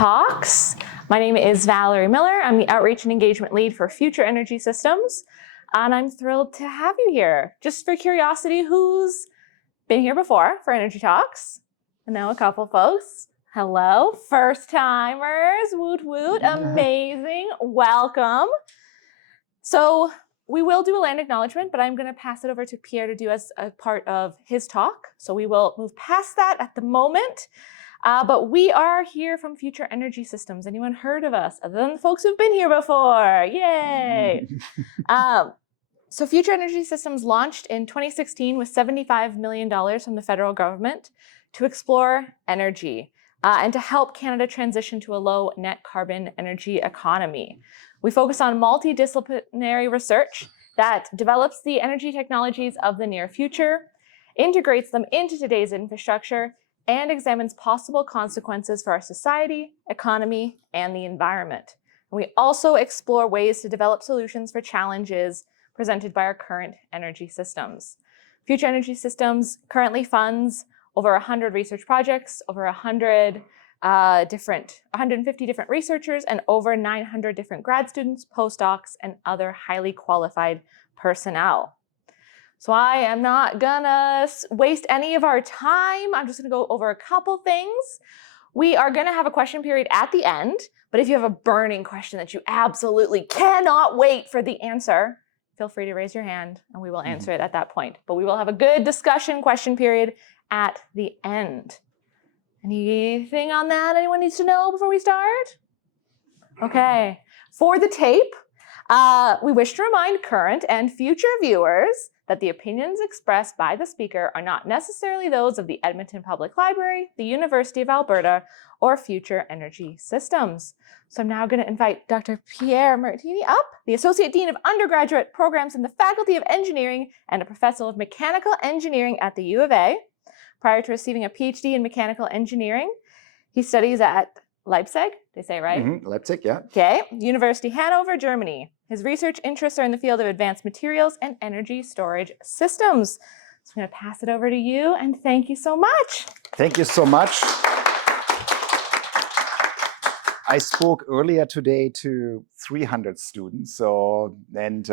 Talks. My name is Valerie Miller. I'm the Outreach and Engagement Lead for Future Energy Systems, and I'm thrilled to have you here. Just for curiosity, who's been here before for Energy Talks? I know a couple folks. Hello, first timers, woot woot, amazing, welcome. So we will do a land acknowledgement, but I'm going to pass it over to Pierre to do as a part of his talk. So we will move past that at the moment. But we are here from Future Energy Systems. Anyone heard of us other than the folks who've been here before? Yay! So Future Energy Systems launched in 2016 with $75 million from the federal government to explore energy and to help Canada transition to a low net carbon energy economy. We focus on multidisciplinary research that develops the energy technologies of the near future, integrates them into today's infrastructure, and examines possible consequences for our society, economy, and the environment. And we also explore ways to develop solutions for challenges presented by our current energy systems. Future Energy Systems currently funds over 100 research projects, over 150 different researchers, and over 900 different grad students, postdocs, and other highly qualified personnel. So I am not gonna waste any of our time. I'm just gonna go over a couple things. We are gonna have a question period at the end, but if you have a burning question that you absolutely cannot wait for the answer, feel free to raise your hand and we will answer it at that point. But we will have a good discussion question period at the end. Anything on that anyone needs to know before we start? Okay, for the tape, we wish to remind current and future viewers that the opinions expressed by the speaker are not necessarily those of the Edmonton Public Library, the University of Alberta, or Future Energy Systems. So I'm now going to invite Dr. Pierre Mertiny up, the Associate Dean of Undergraduate Programs in the Faculty of Engineering and a Professor of Mechanical Engineering at the U of A. Prior to receiving a PhD in Mechanical Engineering, he studies at Leipzig, they say, right? Leipzig, yeah. Okay, University Hanover, Germany. His research interests are in the field of advanced materials and energy storage systems. So I'm going to pass it over to you, and thank you so much. Thank you so much. I spoke earlier today to 300 students, and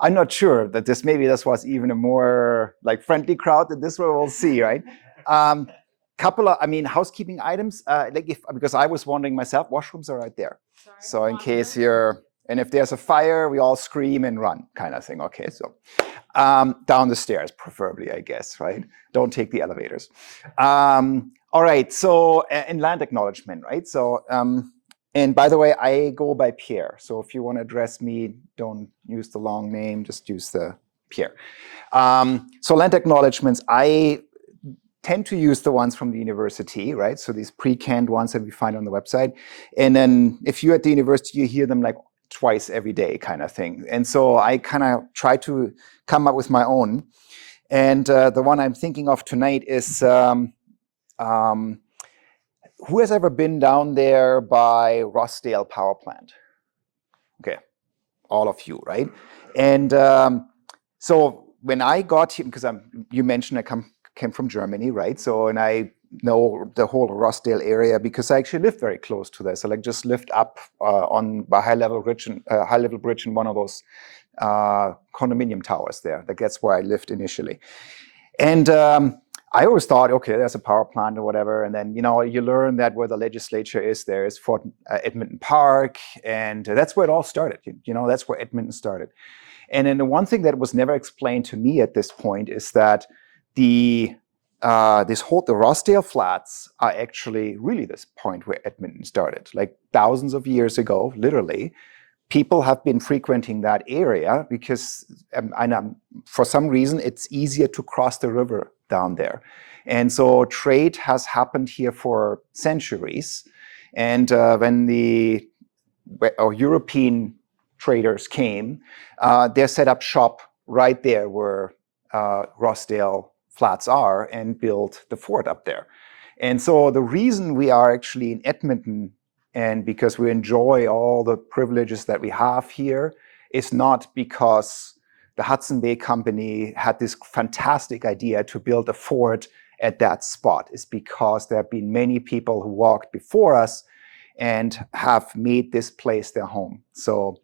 I'm not sure that this was even a more friendly crowd than this one we'll see, right? Couple of, housekeeping items. Because I was wondering myself, washrooms are right there. Sorry, so in case and if there's a fire, we all scream and run, kind of thing. Okay, so down the stairs, preferably, I guess, right? Don't take the elevators. All right, so in land acknowledgement, right? So, and by the way, I go by Pierre. So if you want to address me, don't use the long name, just use the Pierre. So land acknowledgements, I tend to use the ones from the university, right? So these pre-canned ones that we find on the website. And then if you're at the university, you hear them twice every day kind of thing. And so I kind of try to come up with my own. And the one I'm thinking of tonight is, who has ever been down there by Rossdale Power Plant? Okay, all of you, right? And so when I got here, because you mentioned I came from Germany, right? So, and I know the whole Rossdale area because I actually lived very close to this. So just lived up by high level bridge in one of those condominium towers there. That's where I lived initially. And I always thought, okay, there's a power plant or whatever. And then, you learn that where the legislature is, there is Fort Edmonton Park. And that's where it all started. That's where Edmonton started. And then the one thing that was never explained to me at this point is that the Rossdale Flats are actually really this point where Edmonton started. Thousands of years ago, literally, people have been frequenting that area because for some reason it's easier to cross the river down there. And so trade has happened here for centuries. And when the European traders came, they set up shop right there where Rossdale Flats are and built the fort up there. And so the reason we are actually in Edmonton, and because we enjoy all the privileges that we have here, is not because the Hudson Bay Company had this fantastic idea to build a fort at that spot. It's because there have been many people who walked before us and have made this place their home. So,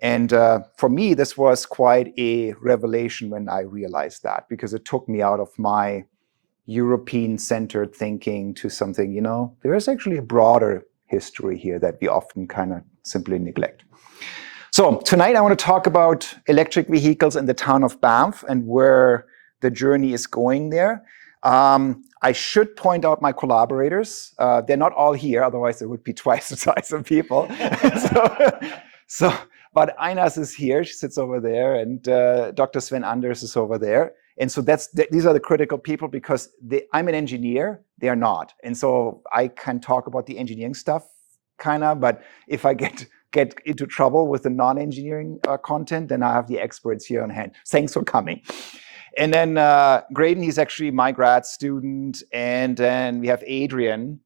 and for me, this was quite a revelation when I realized that, because it took me out of my European-centered thinking to something, there is actually a broader history here that we often kind of simply neglect. So tonight I want to talk about electric vehicles in the town of Banff and where the journey is going there. I should point out my collaborators. They're not all here, otherwise there would be twice the size of people. But Aynaz is here, she sits over there, and Dr. Sven Anders is over there. And so these are the critical people, because I'm an engineer, they are not. And so I can talk about the engineering stuff, kind of, but if I get into trouble with the non-engineering content, then I have the experts here on hand. Thanks for coming. And then Grayden, he's actually my grad student. And then we have Adrian,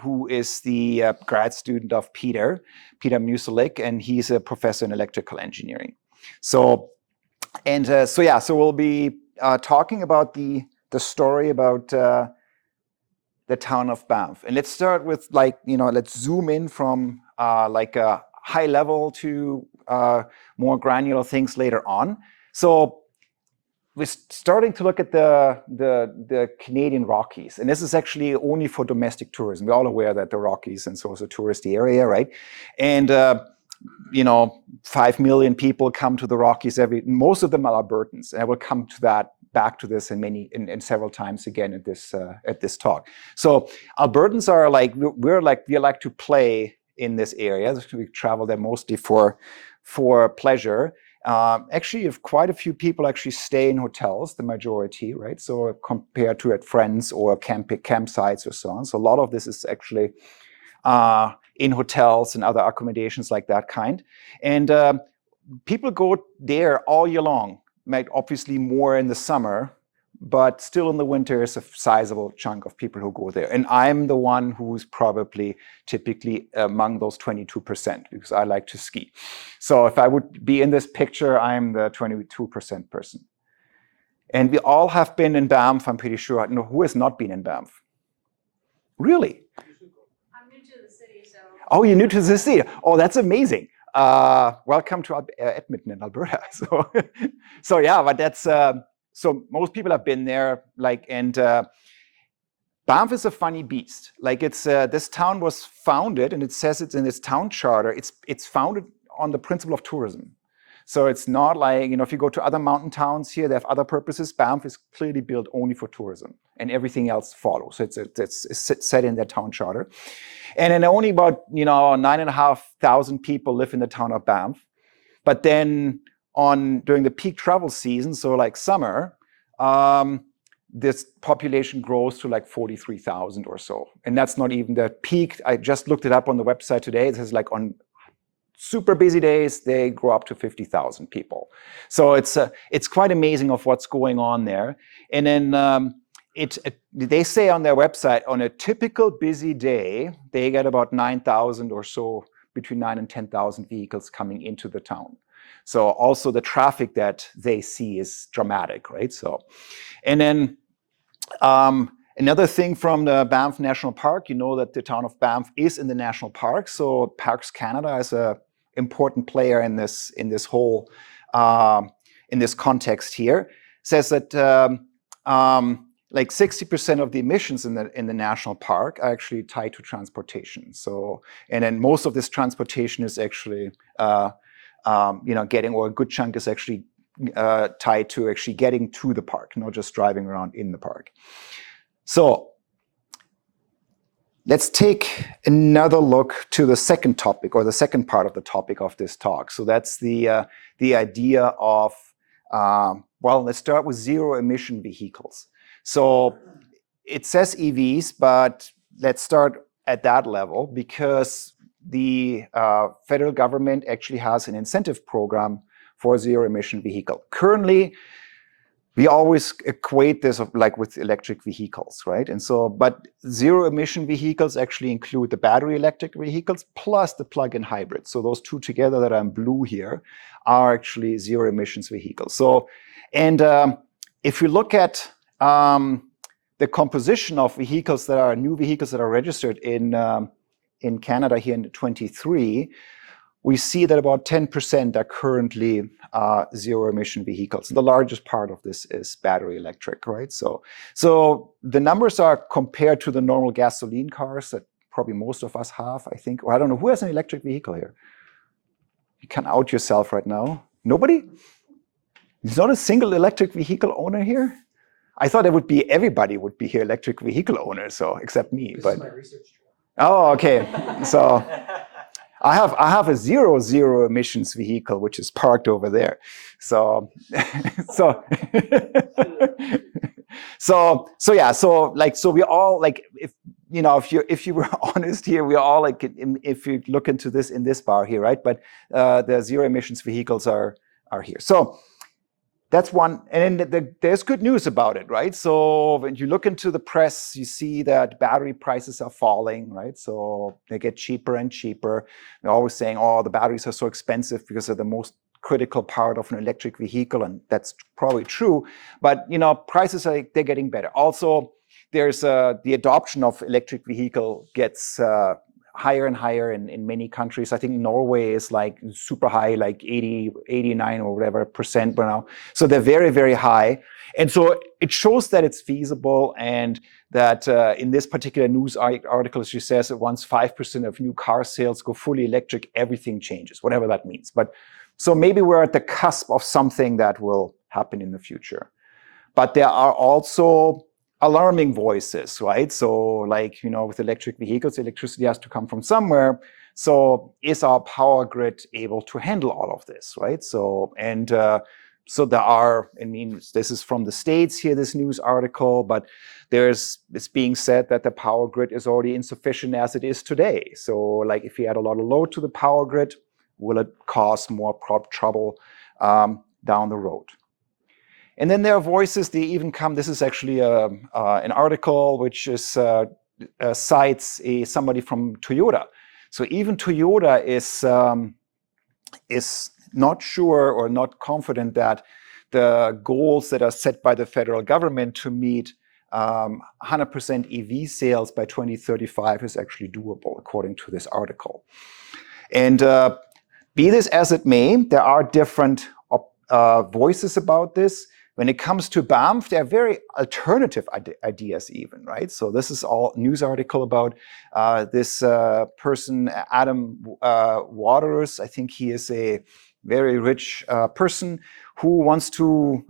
who is the grad student of Petr Musilek, and he's a professor in electrical engineering. So we'll be talking about the story about the town of Banff. And let's start with let's zoom in from like a high level to more granular things later on. So we're starting to look at the Canadian Rockies, and this is actually only for domestic tourism. We're all aware that the Rockies and so is a touristy area, right? And 5 million people come to the Rockies most of them are Albertans, and I will come to back to this in several times again at this talk. So Albertans are we like to play in this area. We travel there mostly for pleasure. Actually, if quite a few people actually stay in hotels, the majority, right? So compared to at friends or campsites or so on. So a lot of this is actually in hotels and other accommodations like that kind. And people go there all year long, obviously more in the summer, but still in the winter is a sizable chunk of people who go there. And I'm the one who's probably typically among those 22%, because I like to ski. So if I would be in this picture, I'm the 22% person. And we all have been in Banff, I'm pretty sure. Who has not been in Banff? Really? I'm new to the city, so. Oh, you're new to the city. Oh, that's amazing. Welcome to Edmonton in Alberta. So yeah, but that's, so most people have been there, and Banff is a funny beast. This town was founded, and it says it's in its town charter, it's founded on the principle of tourism. So it's not like, if you go to other mountain towns here, they have other purposes. Banff is clearly built only for tourism, and everything else follows. It's set in their town charter. And then only about 9,500 people live in the town of Banff. But then during the peak travel season, so like summer, this population grows to like 43,000 or so. And that's not even the peak. I just looked it up on the website today. It says on super busy days, they grow up to 50,000 people. So it's quite amazing of what's going on there. And then they say on their website, on a typical busy day, they get about 9,000 or so, between 9,000 and 10,000 vehicles coming into the town. So also the traffic that they see is dramatic, right? So, and then another thing from the Banff National Park, that the town of Banff is in the national park. So Parks Canada is an important player in this whole in this context here. Says that like 60% of the emissions in the national park are actually tied to transportation. So, and then most of this transportation is actually or a good chunk is actually tied to actually getting to the park, not just driving around in the park. So let's take another look to the second topic, or the second part of the topic of this talk. So that's the idea of, let's start with zero emission vehicles. So it says EVs, but let's start at that level, because the federal government actually has an incentive program for zero emission vehicle. Currently, we always equate this with electric vehicles, right? And so, but zero emission vehicles actually include the battery electric vehicles plus the plug-in hybrid. So those two together that are in blue here are actually zero emissions vehicles. So, and if you look at the composition of vehicles that are new vehicles that are registered in in Canada here in 23, we see that about 10% are currently zero-emission vehicles. The largest part of this is battery electric, right? So the numbers are compared to the normal gasoline cars that probably most of us have, I think. Or I don't know, who has an electric vehicle here? You can out yourself right now. Nobody? There's not a single electric vehicle owner here? I thought it would be everybody would be here electric vehicle owners, so except me. This but is my research tool. Oh, okay. So I have a zero emissions vehicle which is parked over there. So so yeah. So we all like, if you were honest here, we all like, if you look into this in this bar here, right? But the zero emissions vehicles are here. So that's one, and then there's good news about it, right? So when you look into the press, you see that battery prices are falling, right? So they get cheaper and cheaper. They're always saying, oh, the batteries are so expensive because they're the most critical part of an electric vehicle, and that's probably true. But prices they're getting better. Also, there's the adoption of electric vehicle gets higher and higher in many countries. I think Norway is like super high, like 80, 89 or whatever % by now. So they're very, very high. And so it shows that it's feasible, and that in this particular news article, she says that once 5% of new car sales go fully electric, everything changes, whatever that means. But so maybe we're at the cusp of something that will happen in the future. But there are also alarming voices, right? So like, with electric vehicles, electricity has to come from somewhere. So is our power grid able to handle all of this, right? So there are, this is from the States here, this news article, but it's being said that the power grid is already insufficient as it is today. So like, if you add a lot of load to the power grid, will it cause more trouble down the road? And then there are voices, they even come, this is actually an article which is cites somebody from Toyota. So even Toyota is not sure or not confident that the goals that are set by the federal government to meet 100% EV sales by 2035 is actually doable, according to this article. And be this as it may, there are different voices about this. When it comes to Banff, there are very alternative ideas even, right? So this is all news article about this person, Adam Waters. I think he is a very rich person who wants to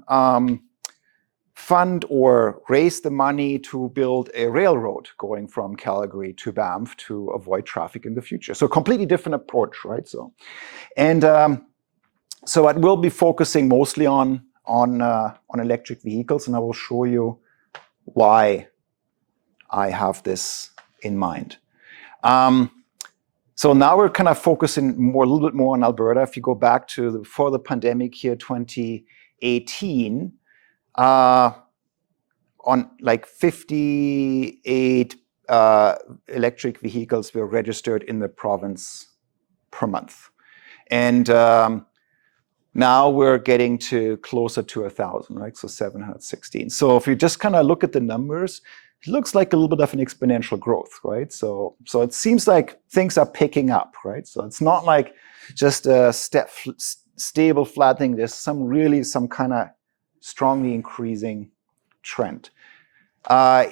fund or raise the money to build a railroad going from Calgary to Banff to avoid traffic in the future. So a completely different approach, right? So, and so I will be focusing mostly on electric vehicles, and I will show you why I have this in mind. So now we're kind of focusing a little bit more on Alberta. If you go back to before the pandemic here, 2018, on like 58 electric vehicles were registered in the province per month. And now we're getting to closer to 1,000, right? So 716. So if you just kind of look at the numbers, it looks like a little bit of an exponential growth, right? So it seems like things are picking up, right? So it's not like just a stable flattening. There's some kind of strongly increasing trend.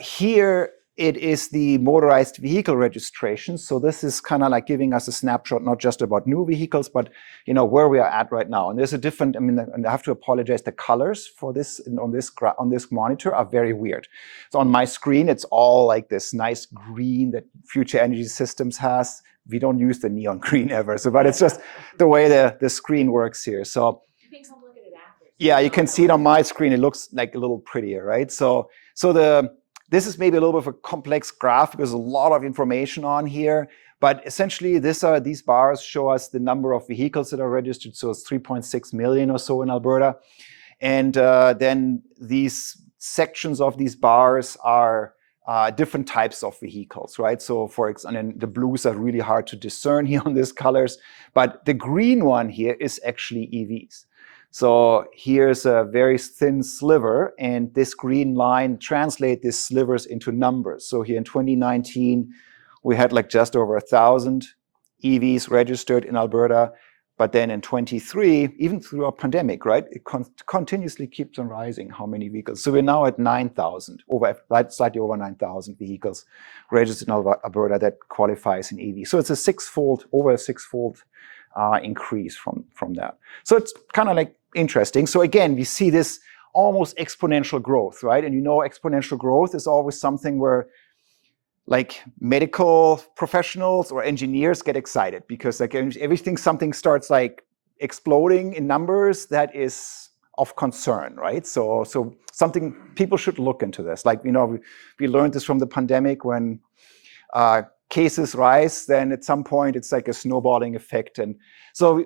Here it is the motorized vehicle registration. So this is kind of like giving us a snapshot, not just about new vehicles, but where we are at right now. And there's a different, and I have to apologize, the colors for this on this monitor are very weird. So on my screen, it's all like this nice green that Future Energy Systems has. We don't use the neon green ever, but it's just the way the screen works here. So yeah, you can see it on my screen. It looks like a little prettier, right? So this is maybe a little bit of a complex graph because there's a lot of information on here. But essentially, these bars show us the number of vehicles that are registered. So it's 3.6 million or so in Alberta. And then these sections of these bars are different types of vehicles, right? So for example, and the blues are really hard to discern here on these colors. But the green one here is actually EVs. So here's a very thin sliver, and this green line translates these slivers into numbers. So here in 2019, we had like just over 1,000 EVs registered in Alberta. But then in 23, even through a pandemic, right, it continuously keeps on rising, how many vehicles. So we're now at 9,000, slightly over 9,000 vehicles registered in Alberta that qualifies in EV. So it's over a six-fold increase from that. So it's kind of like interesting. So again, we see this almost exponential growth, right? And you know, exponential growth is always something where like medical professionals or engineers get excited because like something starts like exploding in numbers, that is of concern, right? So something people should look into this. Like, you know, we learned this from the pandemic when cases rise, then at some point it's like a snowballing effect. And so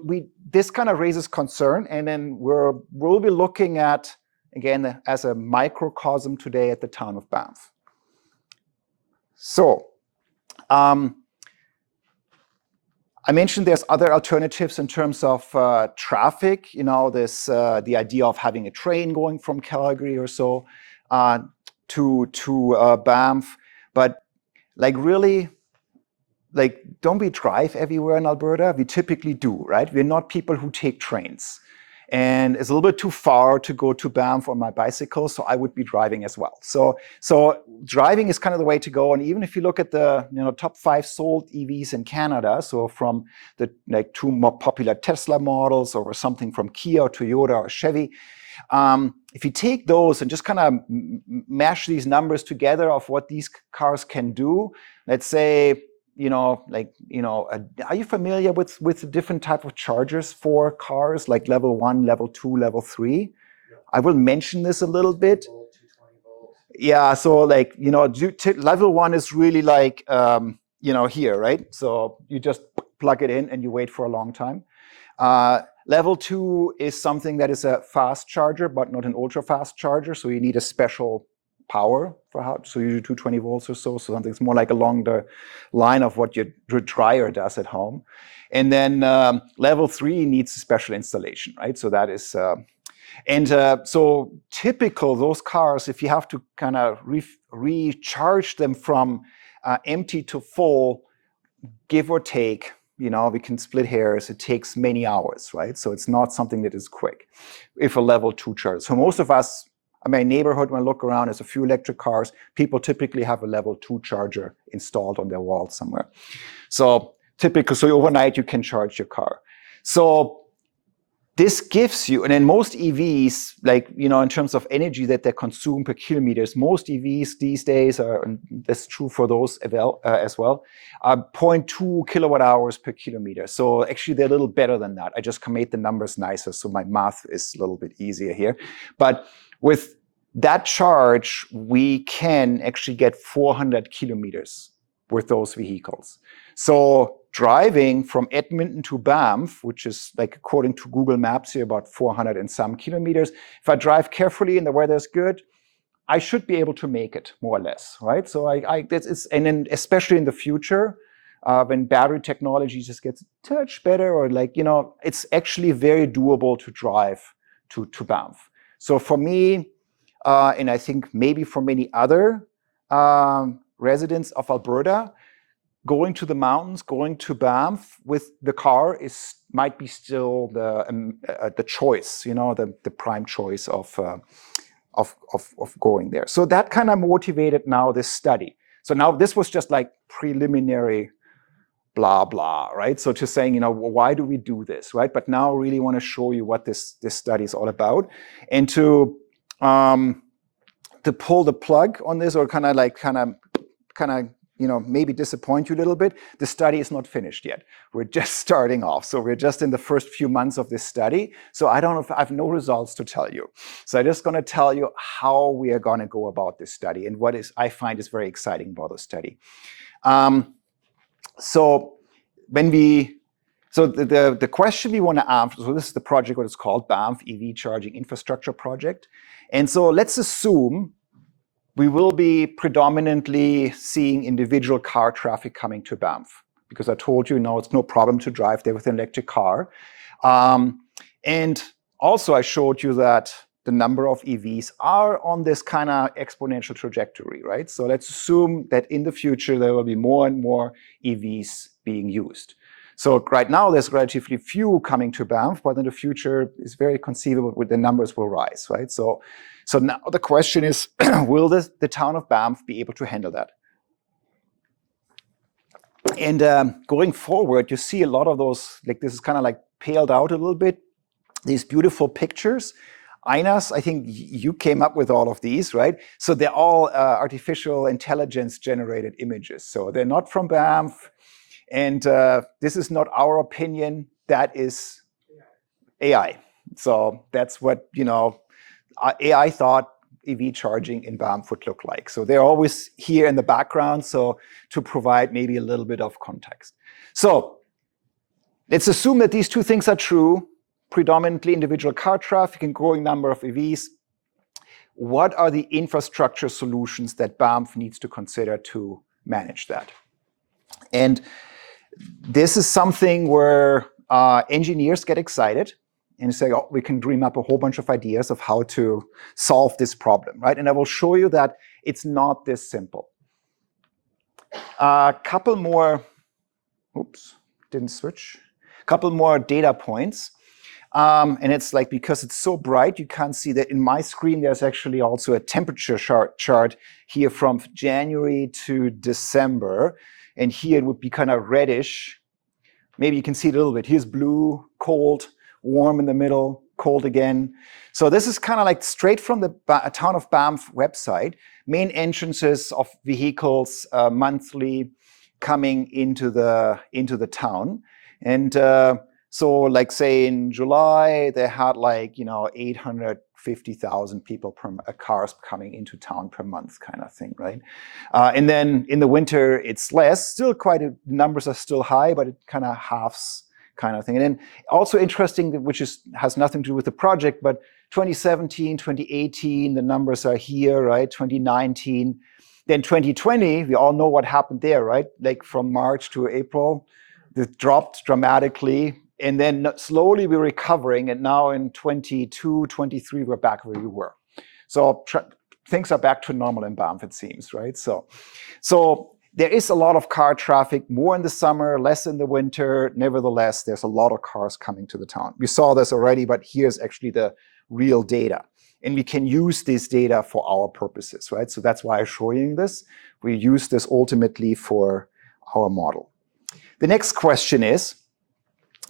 this kind of raises concern. And then we'll be looking at, again, as a microcosm today at the town of Banff. So I mentioned there's other alternatives in terms of traffic. You know, this the idea of having a train going from Calgary or so to Banff, but like really, like don't we drive everywhere in Alberta? We typically do, right? We're not people who take trains. And it's a little bit too far to go to Banff on my bicycle, so I would be driving as well. So driving is kind of the way to go. And even if you look at the top 5 sold EVs in Canada, so from the like 2 more popular Tesla models or something from Kia or Toyota or Chevy, if you take those and just kind of mash these numbers together of what these cars can do, let's say, are you familiar with the different type of chargers for cars, like level 1, level 2, level 3? Yeah. I will mention this a little bit. 220 volt. Yeah, so like, level 1 is really like, here, right? So you just plug it in and you wait for a long time. Level 2 is something that is a fast charger, but not an ultra fast charger. So you need a special power for how, so usually 220 volts or so something's more like along the line of what your dryer does at home. And then level 3 needs a special installation, right? So that is, so typical, those cars, if you have to kind of recharge them from empty to full, give or take, we can split hairs, it takes many hours, right? So it's not something that is quick if a level 2 charger. So most of us, my neighborhood, when I look around, there's a few electric cars. People typically have a level 2 charger installed on their wall somewhere. So overnight you can charge your car. So this gives you, and then most EVs, like, in terms of energy that they consume per kilometers, most EVs these days are, and that's true for those as well, are 0.2 kilowatt hours per kilometer. So actually they're a little better than that. I just made the numbers nicer, so my math is a little bit easier here. But with that charge, we can actually get 400 kilometers with those vehicles. So driving from Edmonton to Banff, which is like according to Google Maps here, about 400 and some kilometers. If I drive carefully and the weather's good, I should be able to make it more or less, right? So and then especially in the future, when battery technology just gets a touch better, or like, it's actually very doable to drive to Banff. So for me, and I think maybe for many other residents of Alberta, going to the mountains, going to Banff with the car might be still the choice, the prime choice of going there. So that kind of motivated now this study. So now this was just like preliminary blah, blah, right? So just saying, why do we do this, right? But now I really want to show you what this study is all about. And to pull the plug on this, or kind of maybe disappoint you a little bit, the study is not finished yet. We're just starting off. So we're just in the first few months of this study. So I have no results to tell you. So I'm just going to tell you how we are going to go about this study and what I find is very exciting about the study. So the question we want to answer, so this is the project, what it's called, Banff EV Charging Infrastructure Project. And so let's assume we will be predominantly seeing individual car traffic coming to Banff, because I told you, it's no problem to drive there with an electric car. And also I showed you that the number of EVs are on this kind of exponential trajectory, right? So let's assume that in the future, there will be more and more EVs being used. So right now, there's relatively few coming to Banff, but in the future, it's very conceivable the numbers will rise, right? So now the question is, will the town of Banff be able to handle that? And going forward, you see a lot of those, like this is kind of like paled out a little bit, these beautiful pictures. Aynaz, I think you came up with all of these, right? So they're all artificial intelligence generated images. So they're not from Banff. And this is not our opinion, that is AI. So that's what, AI thought EV charging in Banff would look like. So they're always here in the background, so to provide maybe a little bit of context. So let's assume that these two things are true, predominantly individual car traffic and growing number of EVs. What are the infrastructure solutions that Banff needs to consider to manage that? And this is something where engineers get excited and say, oh, we can dream up a whole bunch of ideas of how to solve this problem, right? And I will show you that it's not this simple. A couple more, oops, didn't switch. A couple more data points. And it's like, because it's so bright, you can't see that in my screen, there's actually also a temperature chart here from January to December. And here it would be kind of reddish. Maybe you can see it a little bit. Here's blue, cold, warm in the middle, cold again. So this is kind of like straight from the Town of Banff website. Main entrances of vehicles monthly coming into the town. And so like say in July, they had like, 850,000 people cars coming into town per month kind of thing, right? And then in the winter, it's less, still numbers are still high, but it kind of halves kind of thing. And then also interesting, which has nothing to do with the project, but 2017, 2018, the numbers are here, right? 2019, then 2020, we all know what happened there, right? Like from March to April, it dropped dramatically. And then slowly we're recovering. And now in 22, 23, we're back where we were. So things are back to normal in Banff, it seems, right? So there is a lot of car traffic, more in the summer, less in the winter. Nevertheless, there's a lot of cars coming to the town. We saw this already, but here's actually the real data. And we can use this data for our purposes, right? So that's why I'm showing this. We use this ultimately for our model. The next question is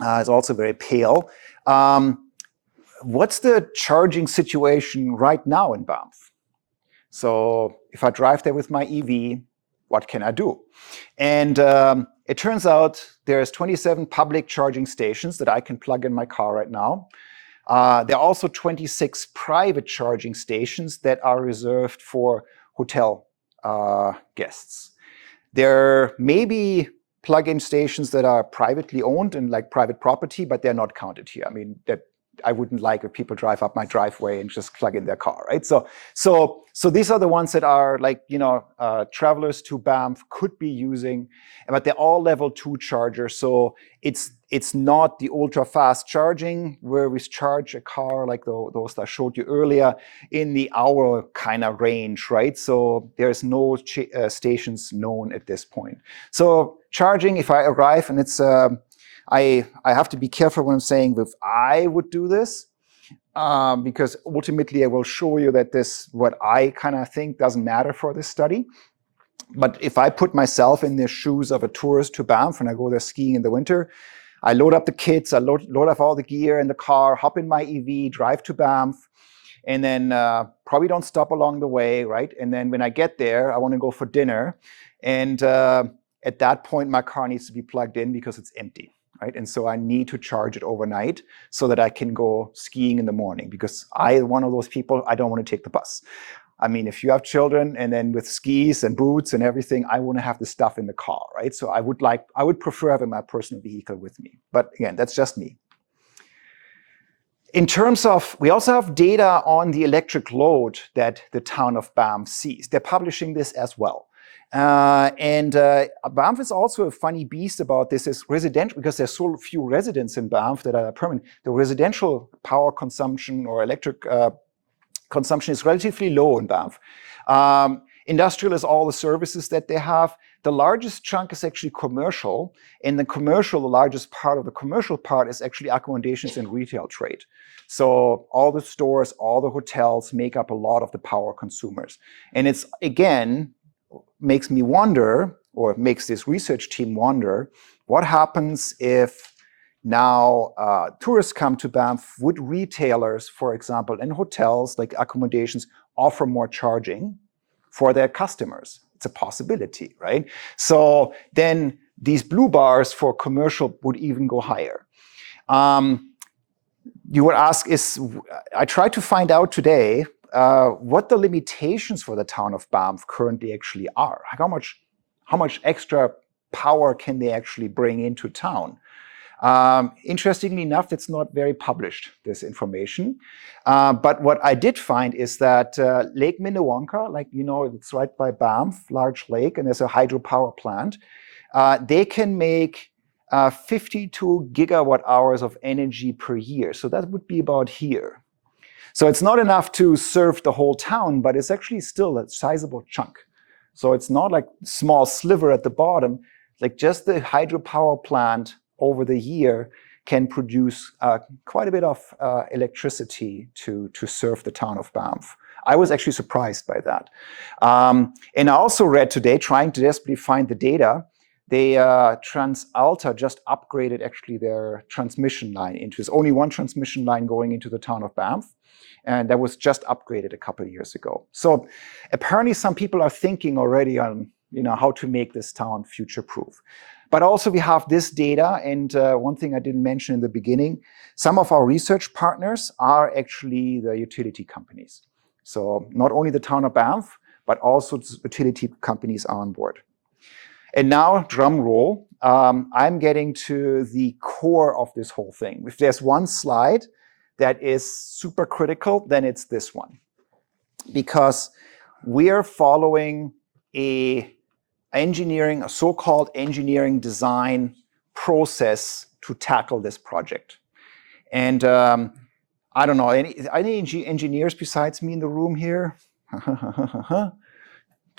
also very pale. What's the charging situation right now in Banff? So if I drive there with my EV, what can I do? And it turns out there's 27 public charging stations that I can plug in my car right now. There are also 26 private charging stations that are reserved for hotel guests. There may be plug-in stations that are privately owned and like private property, but they're not counted here. I mean, that I wouldn't like if people drive up my driveway and just plug in their car, right? So these are the ones that are like, travelers to Banff could be using, but they're all level 2 chargers. So it's not the ultra fast charging where we charge a car like those that I showed you earlier in the hour kind of range, right? So there's no stations known at this point. So charging, if I arrive and it's I have to be careful when I'm saying if I would do this, because ultimately I will show you that what I kind of think doesn't matter for this study. But if I put myself in the shoes of a tourist to Banff and I go there skiing in the winter, I load up the kits, I load up all the gear in the car, hop in my EV, drive to Banff, and then probably don't stop along the way, right? And then when I get there, I want to go for dinner. And at that point, my car needs to be plugged in because it's empty. Right? And so I need to charge it overnight so that I can go skiing in the morning, because one of those people, I don't want to take the bus. I mean, if you have children and then with skis and boots and everything, I want to have the stuff in the car, right? So I would prefer having my personal vehicle with me. But again, that's just me. In terms of, we also have data on the electric load that the town of Banff sees. They're publishing this as well. Banff is also a funny beast about this, is residential, because there's so few residents in Banff that are permanent. The residential power consumption or electric consumption is relatively low in Banff. Industrial is all the services that they have. The largest chunk is actually commercial. In the commercial, the largest part of the commercial part is actually accommodations and retail trade. So all the stores, all the hotels make up a lot of the power consumers. And it's, again, makes me wonder, or makes this research team wonder, what happens if now tourists come to Banff? Would retailers, for example, and hotels, like accommodations, offer more charging for their customers? It's a possibility, right? So then these blue bars for commercial would even go higher. You would ask, I tried to find out today what the limitations for the town of Banff currently actually are. How much extra power can they actually bring into town? Interestingly enough, it's not very published, this information. But what I did find is that Lake Minnewanka, like, you know, it's right by Banff, large lake, and there's a hydropower plant. They can make 52 gigawatt hours of energy per year. So that would be about here. So it's not enough to serve the whole town, but it's actually still a sizable chunk. So it's not like a small sliver at the bottom, like just the hydropower plant over the year can produce quite a bit of electricity to serve the town of Banff. I was actually surprised by that. And I also read today, trying to desperately find the data, TransAlta just upgraded actually their transmission line into, there's only one transmission line going into the town of Banff, and that was just upgraded a couple of years ago. So apparently some people are thinking already on, you know, how to make this town future-proof. But also we have this data, and one thing I didn't mention in the beginning, some of our research partners are actually the utility companies. So not only the town of Banff, but also utility companies are on board. And now, drum roll, I'm getting to the core of this whole thing. If there's one slide that is super critical, then it's this one. Because we are following a so-called engineering design process to tackle this project. And I don't know, any engineers besides me in the room here? A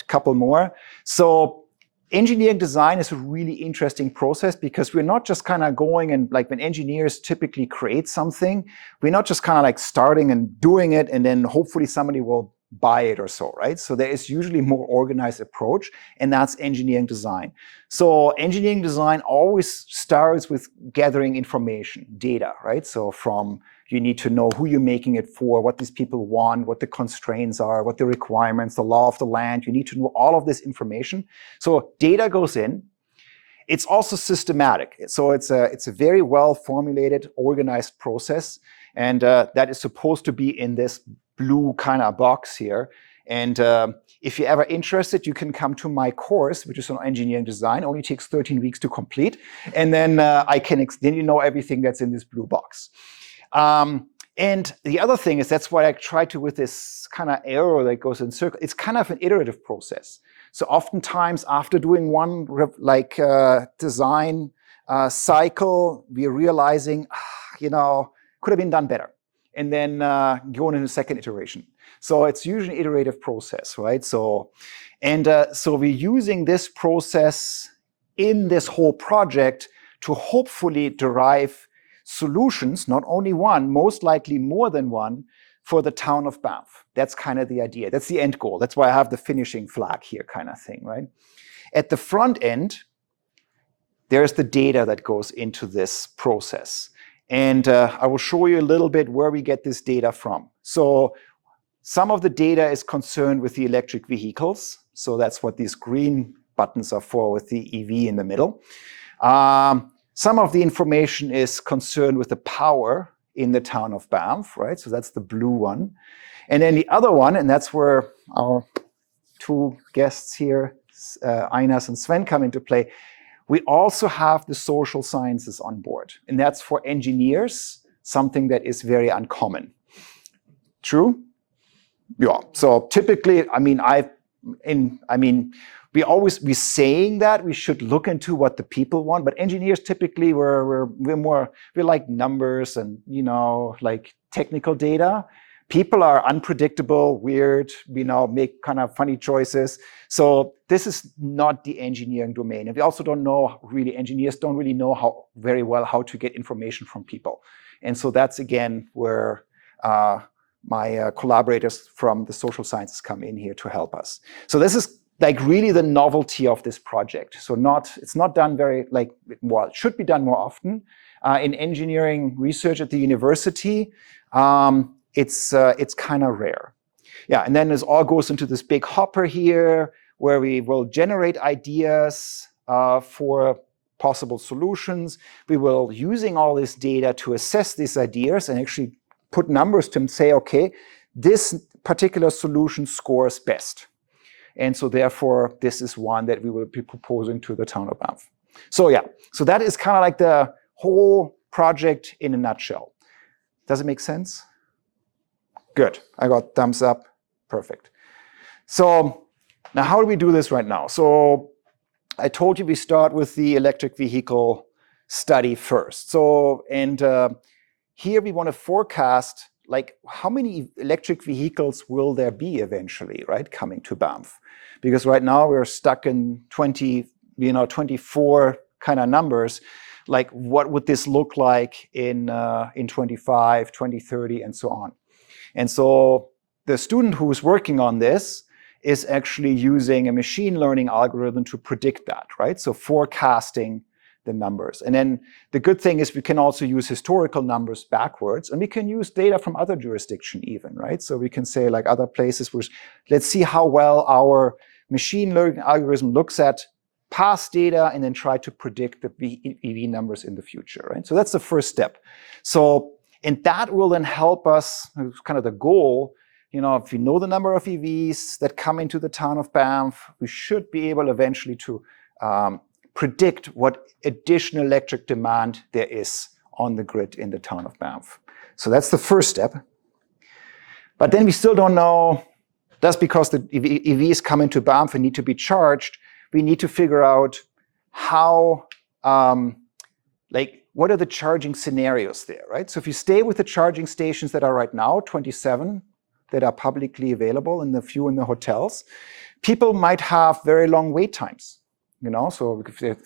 couple more. So engineering design is a really interesting process because we're not just kind of going and, like, when engineers typically create something, we're not just kind of like starting and doing it and then hopefully somebody will buy it or so, right? So there is usually a more organized approach, and that's engineering design. So engineering design always starts with gathering information, data, right? So from, you need to know who you're making it for, what these people want, what the constraints are, what the requirements, the law of the land. You need to know all of this information. So data goes in. It's also systematic. So it's a very well formulated, organized process. And that is supposed to be in this blue kind of box here. And if you're ever interested, you can come to my course, which is on engineering design. It only takes 13 weeks to complete. And then then you know everything that's in this blue box. And the other thing is, that's why I try to, with this kind of arrow that goes in circle, it's kind of an iterative process. So oftentimes after doing one design cycle, we're realizing, you know, could have been done better. And then going into the second iteration. So it's usually an iterative process, right? So we're using this process in this whole project to hopefully derive solutions, not only one, most likely more than one, for the town of Banff. That's kind of the idea. That's the end goal. That's why I have the finishing flag here kind of thing, right? At the front end, there's the data that goes into this process. And I will show you a little bit where we get this data from. So some of the data is concerned with the electric vehicles. So that's what these green buttons are for, with the EV in the middle. Some of the information is concerned with the power in the town of Banff, right? So that's the blue one. And then the other one, and that's where our two guests here, Aynaz and Sven, come into play. We also have the social sciences on board. And that's for engineers, something that is very uncommon. True? Yeah. So typically, we're saying that we should look into what the people want, but engineers typically we're like numbers and, you know, like technical data. People are unpredictable, weird, make kind of funny choices. So this is not the engineering domain. And we also don't know really, engineers don't really know very well how to get information from people. And so that's again where my collaborators from the social sciences come in here to help us. So this is like really the novelty of this project. So it's not done very it should be done more often. In engineering research at the university, it's kind of rare. Yeah, and then this all goes into this big hopper here where we will generate ideas for possible solutions. We will, using all this data to assess these ideas and actually put numbers to them, say, okay, this particular solution scores best. And so therefore, this is one that we will be proposing to the town of Banff. So yeah, so that is kind of like the whole project in a nutshell. Does it make sense? Good, I got thumbs up, perfect. So now how do we do this right now? So I told you we start with the electric vehicle study first. So, and here we want to forecast like how many electric vehicles will there be eventually, right, coming to Banff? Because right now we're stuck in 24 kind of numbers. Like what would this look like in 25, 2030, and so on. And so the student who is working on this is actually using a machine learning algorithm to predict that, right? So forecasting the numbers. And then the good thing is we can also use historical numbers backwards, and we can use data from other jurisdictions even, right? So we can say like other places, let's see how well our machine learning algorithm looks at past data and then try to predict the EV numbers in the future, right? So that's the first step. So, and that will then help us, kind of the goal, if we know the number of EVs that come into the town of Banff, we should be able eventually to predict what additional electric demand there is on the grid in the town of Banff. So that's the first step. But then we still don't know, that's because the EVs come into Banff and need to be charged. We need to figure out how, what are the charging scenarios there, right? So if you stay with the charging stations that are right now, 27, that are publicly available and the few in the hotels, people might have very long wait times. So if there's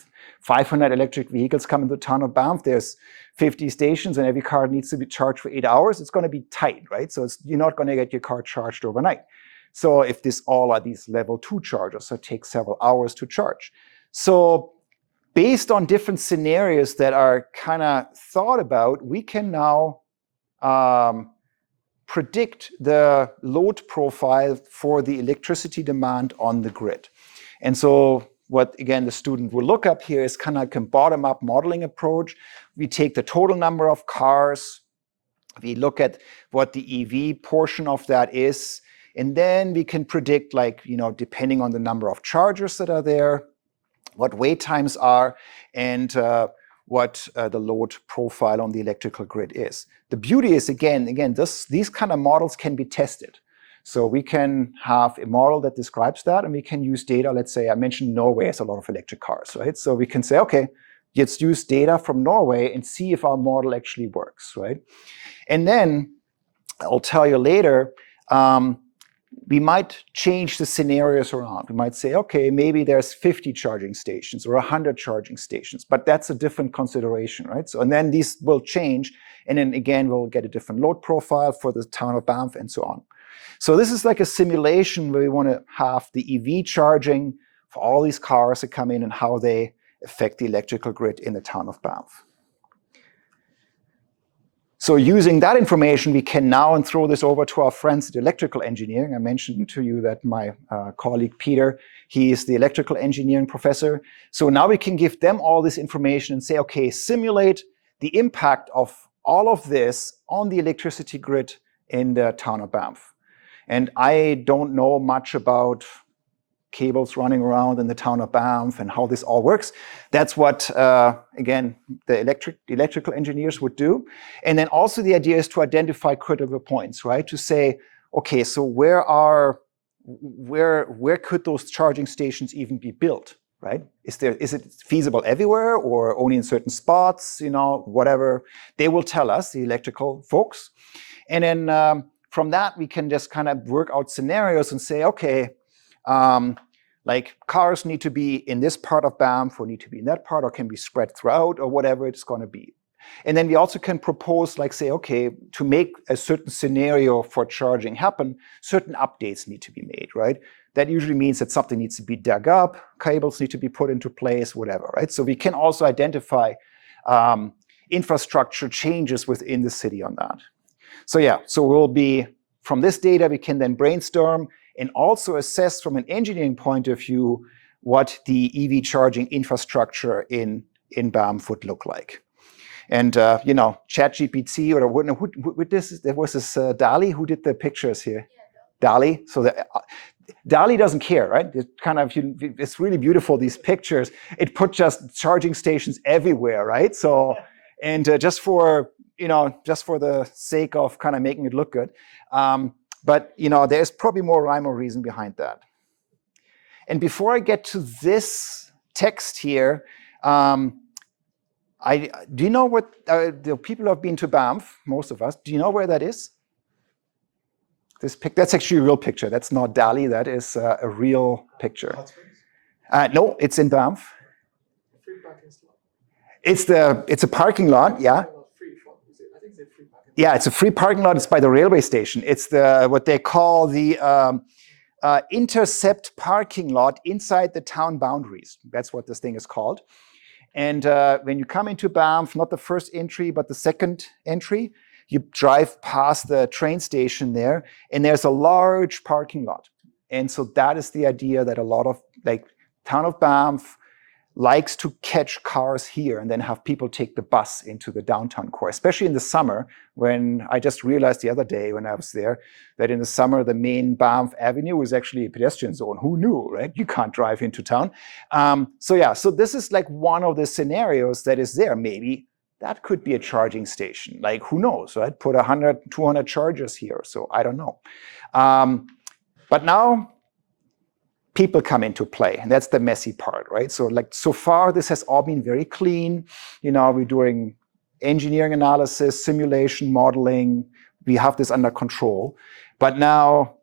500 electric vehicles come into the town of Banff, there's 50 stations and every car needs to be charged for 8 hours, it's going to be tight, right? So you're not going to get your car charged overnight. So if all are these level 2 chargers, so it takes several hours to charge. So based on different scenarios that are kind of thought about, we can now predict the load profile for the electricity demand on the grid. And so what, again, the student will look up here is kind of like a bottom-up modeling approach. We take the total number of cars, we look at what the EV portion of that is, and then we can predict, depending on the number of chargers that are there, what wait times are, and what the load profile on the electrical grid is. The beauty is, again, these kind of models can be tested. So we can have a model that describes that, and we can use data. Let's say I mentioned Norway has a lot of electric cars, right? So we can say, okay, let's use data from Norway and see if our model actually works, right? And then I'll tell you later, we might change the scenarios around. We might say, okay, maybe there's 50 charging stations or 100 charging stations, but that's a different consideration, right? So, and then these will change, and then again, we'll get a different load profile for the town of Banff and so on. So this is like a simulation where we want to have the EV charging for all these cars that come in and how they affect the electrical grid in the town of Banff. So using that information, we can now throw this over to our friends at electrical engineering. I mentioned to you that my colleague Peter, he is the electrical engineering professor. So now we can give them all this information and say, okay, simulate the impact of all of this on the electricity grid in the town of Banff. And I don't know much about cables running around in the town of Banff and how this all works. That's what, again, the electrical engineers would do. And then also the idea is to identify critical points, right? To say, okay, so where could those charging stations even be built, right? Is it feasible everywhere or only in certain spots, whatever. They will tell us, the electrical folks. And then from that, we can just kind of work out scenarios and say, okay, like cars need to be in this part of Banff or need to be in that part or can be spread throughout or whatever it's going to be. And then we also can propose, like say, okay, to make a certain scenario for charging happen, certain updates need to be made, right? That usually means that something needs to be dug up, cables need to be put into place, whatever, right? So we can also identify infrastructure changes within the city on that. So yeah, so we'll be, from this data, we can then brainstorm and also assess from an engineering point of view what the EV charging infrastructure in Banff would look like. And you know, ChatGPT or who this? There was this DALI who did the pictures here. Yeah, DALI. So DALI doesn't care, right? It kind of it's really beautiful, these pictures. It put just charging stations everywhere, right? So and just for the sake of kind of making it look good. But you know, there's probably more rhyme or reason behind that. And before I get to this text here, do you know what the people who have been to Banff? Most of us. Do you know where that is? That's actually a real picture. That's not DALI. That is a real picture. No, it's in Banff. It's a parking lot. Yeah. Yeah, it's a free parking lot. It's by the railway station. It's what they call the intercept parking lot inside the town boundaries. That's what this thing is called. And when you come into Banff, not the first entry, but the second entry, you drive past the train station there, and there's a large parking lot. And so that is the idea that a lot of, like, Town of Banff likes to catch cars here and then have people take the bus into the downtown core, especially in the summer, when I just realized the other day when I was there that in the summer, the main Banff Avenue is actually a pedestrian zone. Who knew, right? You can't drive into town. So yeah, so this is like one of the scenarios that is there. Maybe that could be a charging station. Like, who knows, right? Put 100, 200 chargers here. So I don't know. But now, people come into play, and that's the messy part, right? So like so far, this has all been very clean. You know, we're doing engineering analysis, simulation, modeling. We have this under control. But now,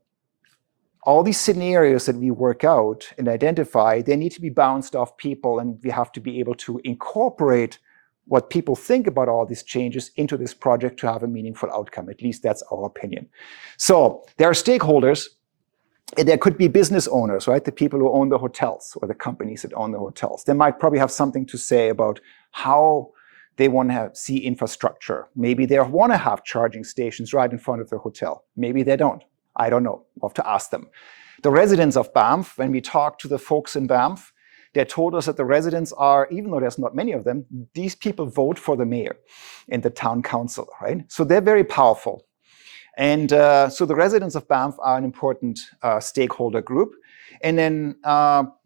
all these scenarios that we work out and identify, they need to be bounced off people, and we have to be able to incorporate what people think about all these changes into this project to have a meaningful outcome. At least that's our opinion. So there are stakeholders. There could be business owners, right? The people who own the hotels or the companies that own the hotels. They might probably have something to say about how they want to see infrastructure. Maybe they want to have charging stations right in front of the hotel. Maybe they don't. I don't know. We'll have to ask them. The residents of Banff, when we talked to the folks in Banff, they told us that the residents are, even though there's not many of them, these people vote for the mayor and the town council, right? So they're very powerful. And so the residents of Banff are an important stakeholder group. And then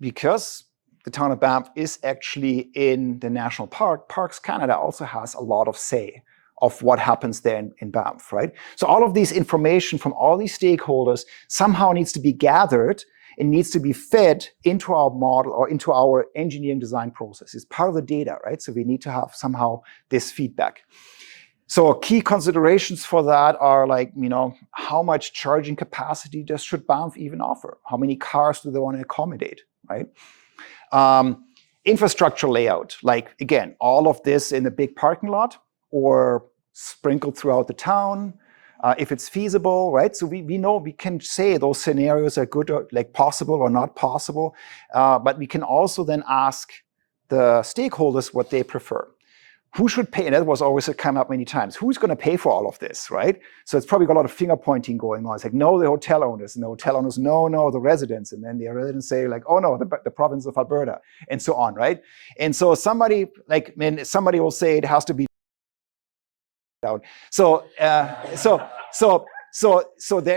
because the town of Banff is actually in the national park, Parks Canada also has a lot of say of what happens there in Banff, right? So all of these information from all these stakeholders somehow needs to be gathered and needs to be fed into our model or into our engineering design process. It's part of the data, right? So we need to have somehow this feedback. So key considerations for that are like, you know, how much charging capacity should Banff even offer? How many cars do they want to accommodate, right? Infrastructure layout, like again, all of this in a big parking lot or sprinkled throughout the town, if it's feasible, right? So we know we can say those scenarios are good or like possible or not possible, but we can also then ask the stakeholders what they prefer. Who should pay? And that was always come up many times. Who's going to pay for all of this, right? So it's probably got a lot of finger pointing going on. It's like, no, the hotel owners. And the hotel owners, no, the residents. And then the residents say like, oh no, the province of Alberta, and so on, right? And so somebody will say it has to be down. So there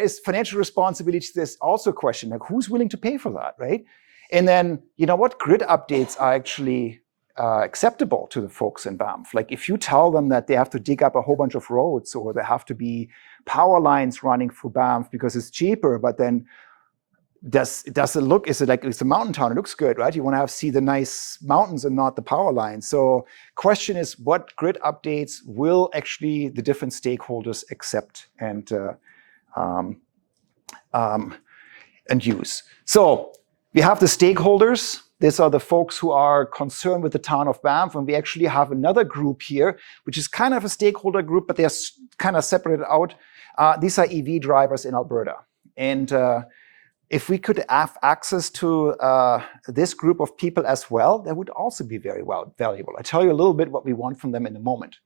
is financial responsibility. There's also a question like, who's willing to pay for that, right? And then, you know what, grid updates are actually acceptable to the folks in Banff. Like if you tell them that they have to dig up a whole bunch of roads or there have to be power lines running through Banff because it's cheaper, but then does it look, is it like, it's a mountain town, it looks good, right? You want to see the nice mountains and not the power lines. So question is, what grid updates will actually the different stakeholders accept and and use. So we have the stakeholders. These are the folks who are concerned with the town of Banff, and we actually have another group here, which is kind of a stakeholder group, but they're kind of separated out. These are EV drivers in Alberta. And if we could have access to this group of people as well, that would also be very valuable. I'll tell you a little bit what we want from them in a moment.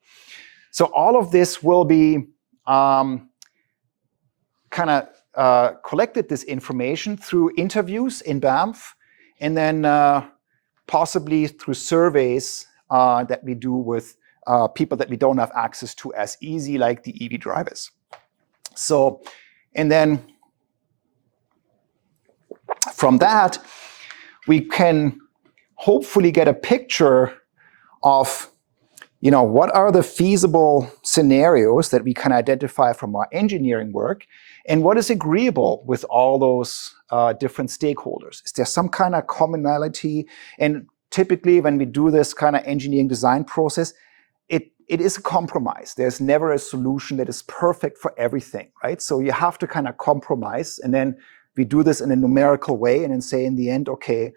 So all of this will be kind of collected, this information, through interviews in Banff, and then possibly through surveys that we do with people that we don't have access to as easy, like the EV drivers. So, and then from that, we can hopefully get a picture of, what are the feasible scenarios that we can identify from our engineering work, and what is agreeable with all those different stakeholders. Is there some kind of commonality? And typically when we do this kind of engineering design process, it is a compromise. There's never a solution that is perfect for everything, right? So you have to kind of compromise, and then we do this in a numerical way, and then say in the end, okay,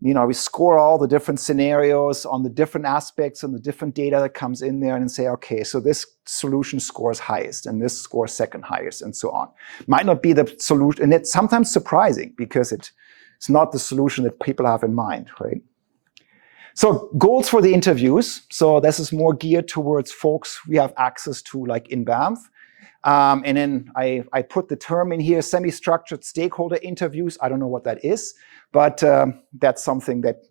we score all the different scenarios on the different aspects and the different data that comes in there, and say, okay, so this solution scores highest, and this scores second highest, and so on. Might not be the solution, and it's sometimes surprising because it's not the solution that people have in mind, right? So goals for the interviews. So this is more geared towards folks we have access to, like in Banff. And then I put the term in here, semi-structured stakeholder interviews. I don't know what that is, but that's something that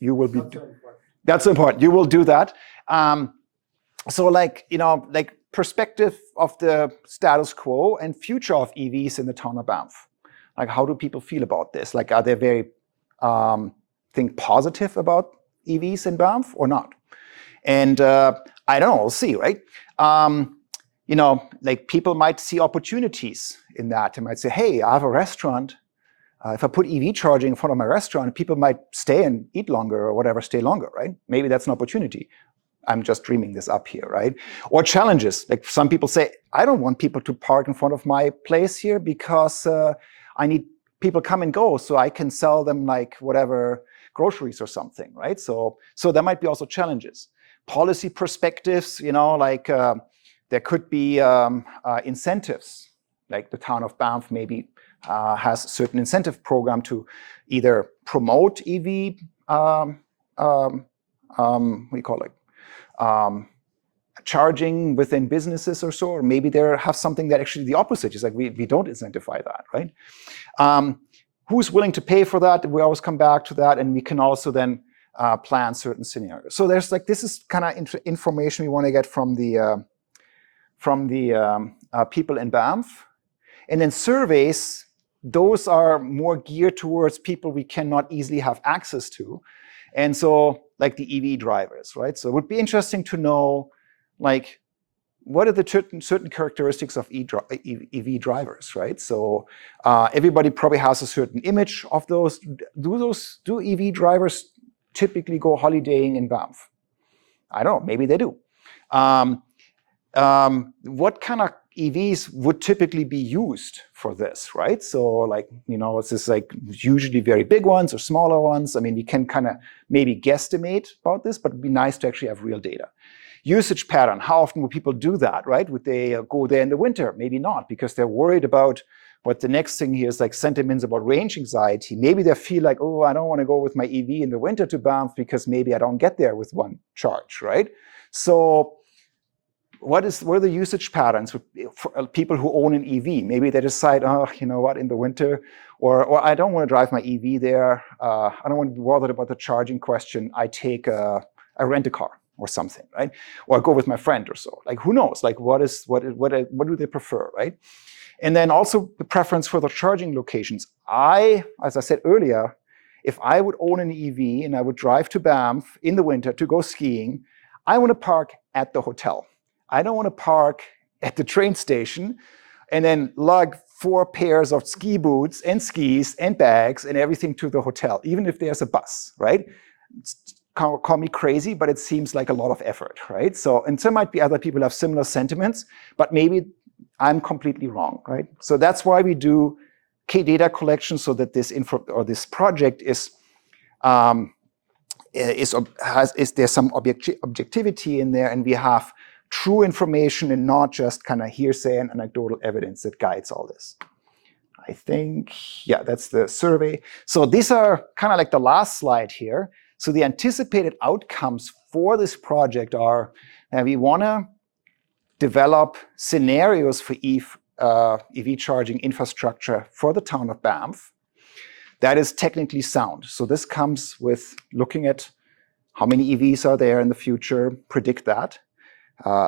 you will be doing. That's important. You will do that. So like perspective of the status quo and future of EVs in the town of Banff. Like, how do people feel about this? Like, are they very think positive about EVs in Banff or not? And I don't know, we'll see, right? Like people might see opportunities in that. They might say, hey, I have a restaurant. If I put EV charging in front of my restaurant, people might stay and eat longer or whatever, stay longer, right? Maybe that's an opportunity. I'm just dreaming this up here, right? Or challenges. Like some people say, I don't want people to park in front of my place here because I need people come and go so I can sell them like whatever groceries or something, right? So there might be also challenges. Policy perspectives, like there could be incentives, like the town of Banff maybe has a certain incentive program to either promote EV, what do you call it, charging within businesses or so, or maybe they have something that actually the opposite is like we don't incentivize that, right? Who's willing to pay for that? We always come back to that, and we can also then plan certain scenarios. So there's like, this is kind of information we want to get from the people in Banff. And then surveys, those are more geared towards people we cannot easily have access to. And so like the EV drivers, right? So it would be interesting to know, like, what are the certain characteristics of EV drivers, right? So everybody probably has a certain image of those. Do EV drivers typically go holidaying in Banff? I don't know, maybe they do. What kind of EVs would typically be used for this, right? So like, it's just like usually very big ones or smaller ones. I mean, we can kind of maybe guesstimate about this, but it'd be nice to actually have real data. Usage pattern, how often would people do that, right? Would they go there in the winter? Maybe not, because they're worried about what the next thing here is, like sentiments about range anxiety. Maybe they feel like, oh, I don't want to go with my EV in the winter to Banff because maybe I don't get there with one charge, right? So what are the usage patterns for people who own an EV? Maybe they decide, oh, you know what, in the winter, or I don't want to drive my EV there. I don't want to be bothered about the charging question. I take I rent a car or something, right? Or I go with my friend or so. Like, who knows? Like, what do they prefer, right? And then also the preference for the charging locations. As I said earlier, if I would own an EV and I would drive to Banff in the winter to go skiing, I want to park at the hotel. I don't want to park at the train station and then lug 4 pairs of ski boots and skis and bags and everything to the hotel, even if there's a bus, right? Call me crazy, but it seems like a lot of effort, right? So, and there might be other people who have similar sentiments, but maybe I'm completely wrong, right? So that's why we do key data collection, so that this this project is there's some objectivity in there, and we have true information and not just kind of hearsay and anecdotal evidence that guides all this. I think, yeah, that's the survey. So these are kind of like the last slide here. So the anticipated outcomes for this project are, we want to develop scenarios for EV charging infrastructure for the town of Banff that is technically sound. So this comes with looking at how many EVs are there in the future, predict that.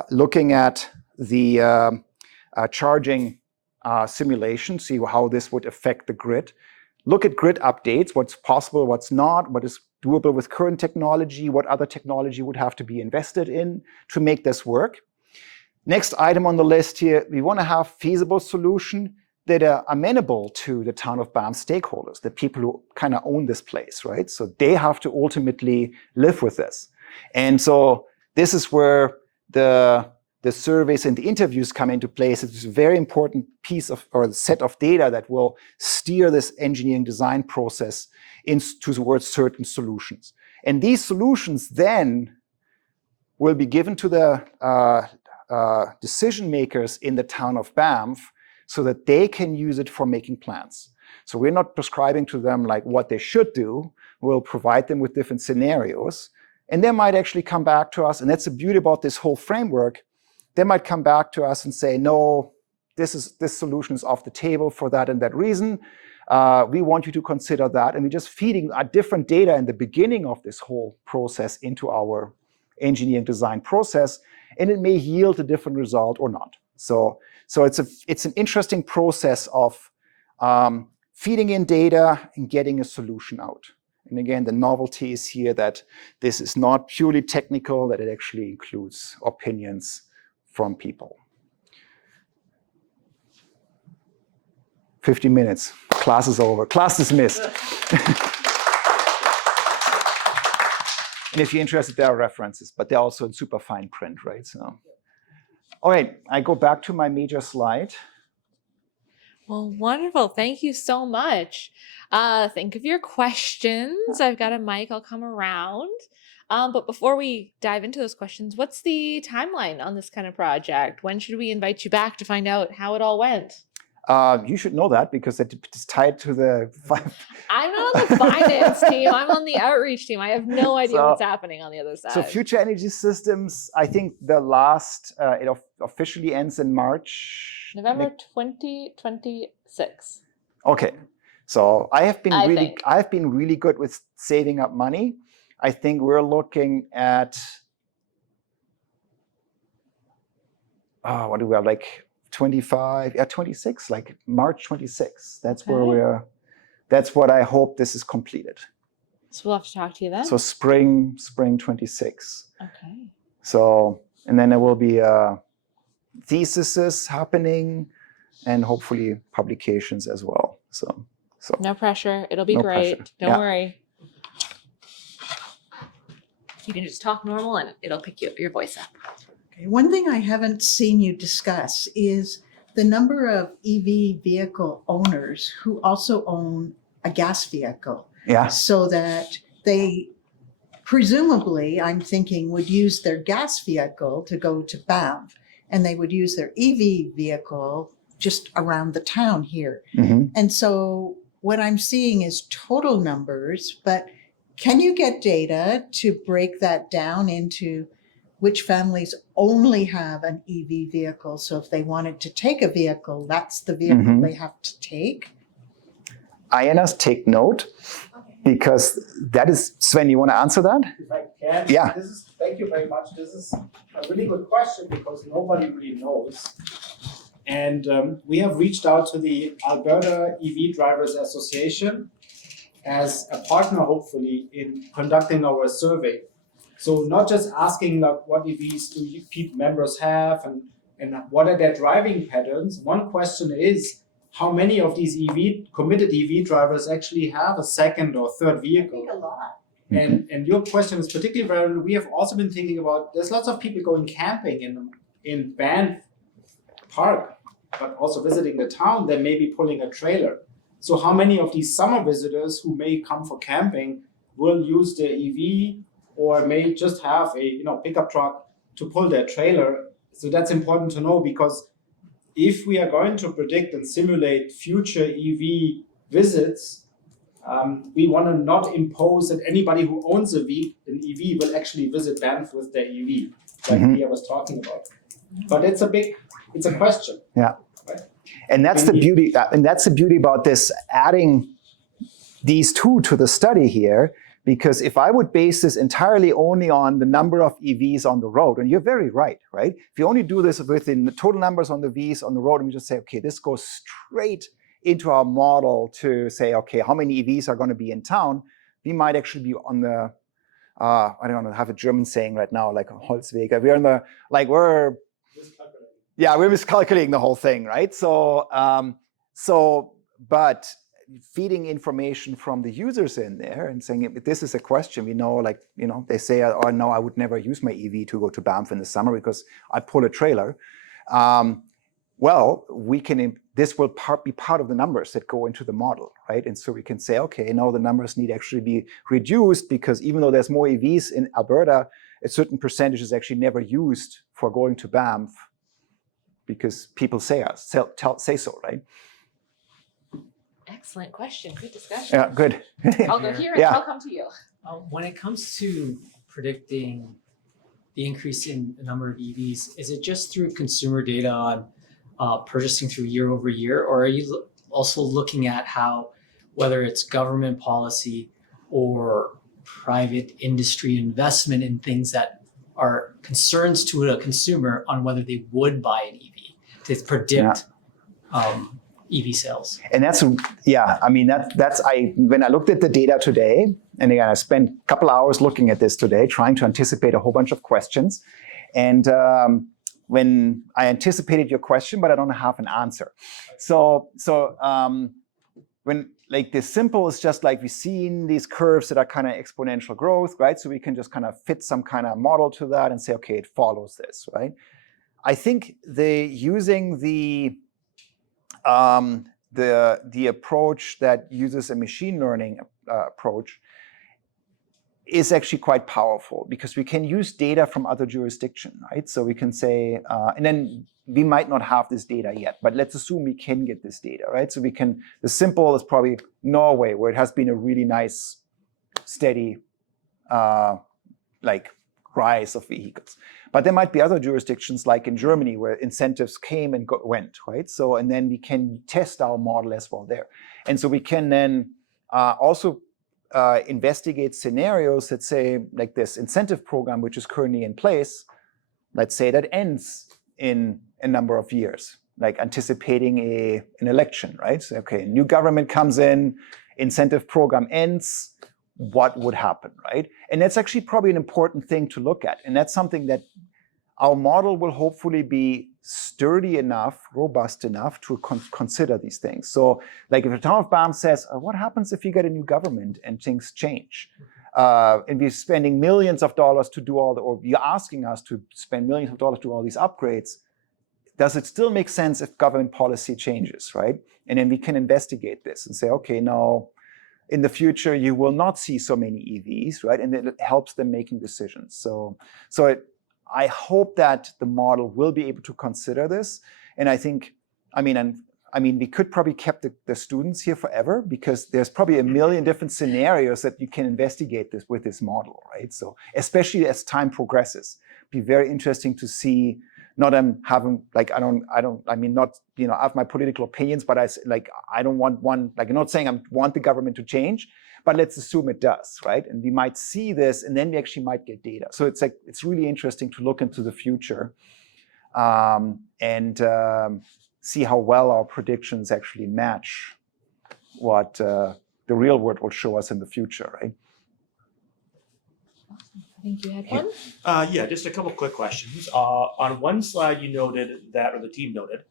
Looking at the charging simulation, see how this would affect the grid. Look at grid updates, what's possible, what's not, what is doable with current technology, what other technology would have to be invested in to make this work. Next item on the list here, we want to have feasible solution that are amenable to the town of Banff stakeholders, the people who kind of own this place, right? So they have to ultimately live with this. And so this is where the surveys and the interviews come into place. It's a very important piece of, or set of data that will steer this engineering design process towards certain solutions. And these solutions then will be given to the decision makers in the town of Banff so that they can use it for making plans. So we're not prescribing to them like what they should do. We'll provide them with different scenarios. And they might actually come back to us, and that's the beauty about this whole framework. They might come back to us and say, no, this solution is off the table for that and that reason. We want you to consider that. And we're just feeding different data in the beginning of this whole process into our engineering design process, and it may yield a different result or not. So it's an interesting process of feeding in data and getting a solution out. And again, the novelty is here that this is not purely technical, that it actually includes opinions from people. 50 minutes, class is over, class dismissed. And if you're interested, there are references, but they're also in super fine print, right? So, all right, I go back to my major slide. Well, wonderful. Thank you so much. Think of your questions. I've got a mic. I'll come around. But before we dive into those questions, what's the timeline on this kind of project? When should we invite you back to find out how it all went? You should know that because it's tied to the... I'm not on the finance team. I'm on the outreach team. I have no idea what's happening on the other side. So Future Energy Systems, I think the last, it officially ends in March. November 2026. Okay. So I've been really good with saving up money. I think we're looking at, what do we have, like 26, like March 26. That's where that's what I hope this is completed. So we'll have to talk to you then? So spring 26. Okay. So, and then there will be theses happening and hopefully publications as well. So no pressure. It'll be great. Pressure. Don't worry. You can just talk normal and it'll pick your voice up. Okay. One thing I haven't seen you discuss is the number of EV vehicle owners who also own a gas vehicle. Yeah. So that they presumably, I'm thinking, would use their gas vehicle to go to Banff, and they would use their EV vehicle just around the town here. Mm-hmm. And so what I'm seeing is total numbers, but can you get data to break that down into which families only have an EV vehicle? So if they wanted to take a vehicle, that's the vehicle they have to take. Aynaz, take note, because that is, Sven, you want to answer that? If I can, Yeah. Thank you very much. This is a really good question because nobody really knows. And we have reached out to the Alberta EV Drivers Association as a partner, hopefully, in conducting our survey. So not just asking like what EVs do members have and what are their driving patterns. One question is how many of these committed EV drivers actually have a second or third vehicle. I think a lot. And your question is particularly relevant. We have also been thinking about, there's lots of people going camping in Banff Park. but also visiting the town, they may be pulling a trailer. So how many of these summer visitors who may come for camping will use their EV or may just have a pickup truck to pull their trailer? So that's important to know, because if we are going to predict and simulate future EV visits, we want to not impose that anybody who owns an EV will actually visit Banff with their EV, like Pierre was talking about. But it's a question. Yeah. Right? And that's the beauty. And that's the beauty about this, adding these two to the study here. Because if I would base this entirely only on the number of EVs on the road, and you're very right? If you only do this within the total numbers on the EVs on the road, and we just say, okay, this goes straight into our model to say, okay, how many EVs are going to be in town? We might actually be on the, I don't know, have a German saying right now, like Holzwege. We're on the, we're miscalculating the whole thing, right? But feeding information from the users in there and saying, if this is a question, we know, they say, oh no, I would never use my EV to go to Banff in the summer because I pull a trailer. Well, this will be part of the numbers that go into the model, right? And so we can say, okay, now the numbers need actually be reduced, because even though there's more EVs in Alberta, a certain percentage is actually never used for going to Banff because people say so, right? Excellent question. Good discussion. Yeah, good. I'll go here and I'll come to you. When it comes to predicting the increase in the number of EVs, is it just through consumer data on purchasing through year over year, or are you also looking at how, whether it's government policy or private industry investment in things that are concerns to a consumer on whether they would buy an EV to predict EV sales? And that's when I looked at the data today, and again, I spent a couple hours looking at this today, trying to anticipate a whole bunch of questions. And when I anticipated your question, but I don't have an answer. So when the simple is just like we've seen these curves that are kind of exponential growth, right? So we can just kind of fit some kind of model to that and say, okay, it follows this, right? I think using the approach that uses a machine learning approach is actually quite powerful, because we can use data from other jurisdictions, right? So we can say, and then we might not have this data yet, but let's assume we can get this data, right? So the simple is probably Norway, where it has been a really nice, steady, rise of vehicles. But there might be other jurisdictions, like in Germany, where incentives came and went, right? So, and then we can test our model as well there. And so we can then also investigate scenarios that say, like this incentive program, which is currently in place, let's say that ends in a number of years, like anticipating an election, right? So, okay, new government comes in, incentive program ends, what would happen, right? And that's actually probably an important thing to look at. And that's something that our model will hopefully be sturdy enough, robust enough to consider these things. So like if the Town of Banff says, what happens if you get a new government and things change? And we're spending millions of dollars to do or you're asking us to spend millions of dollars to do all these upgrades. Does it still make sense if government policy changes, right? And then we can investigate this and say, okay, now in the future, you will not see so many EVs, right? And it helps them making decisions. So I hope that the model will be able to consider this. And I think, we could probably keep the students here forever, because there's probably a million different scenarios that you can investigate this with this model, right? So especially as time progresses, be very interesting to see. Not having I have my political opinions, but I don't want one. I'm not saying I want the government to change, but let's assume it does, right? And we might see this, and then we actually might get data. So it's really interesting to look into the future, and see how well our predictions actually match what the real world will show us in the future, right? I think you had one. Just a couple quick questions. On one slide, you noted that, or the team noted,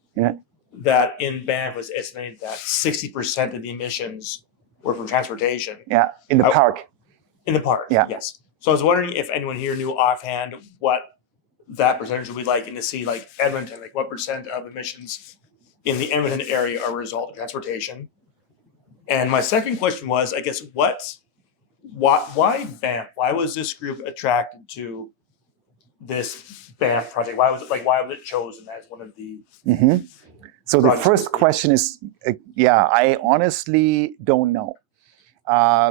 that in Banff was estimated that 60% of the emissions were from transportation. Yeah, in the park. In the park, yes. So I was wondering if anyone here knew offhand what that percentage would be like in the city, like Edmonton, like what percent of emissions in the Edmonton area are a result of transportation? And my second question was, I guess, why Banff? Why was this group attracted to this Banff project? Why was it chosen as one of the So the projects? first question is, I honestly don't know.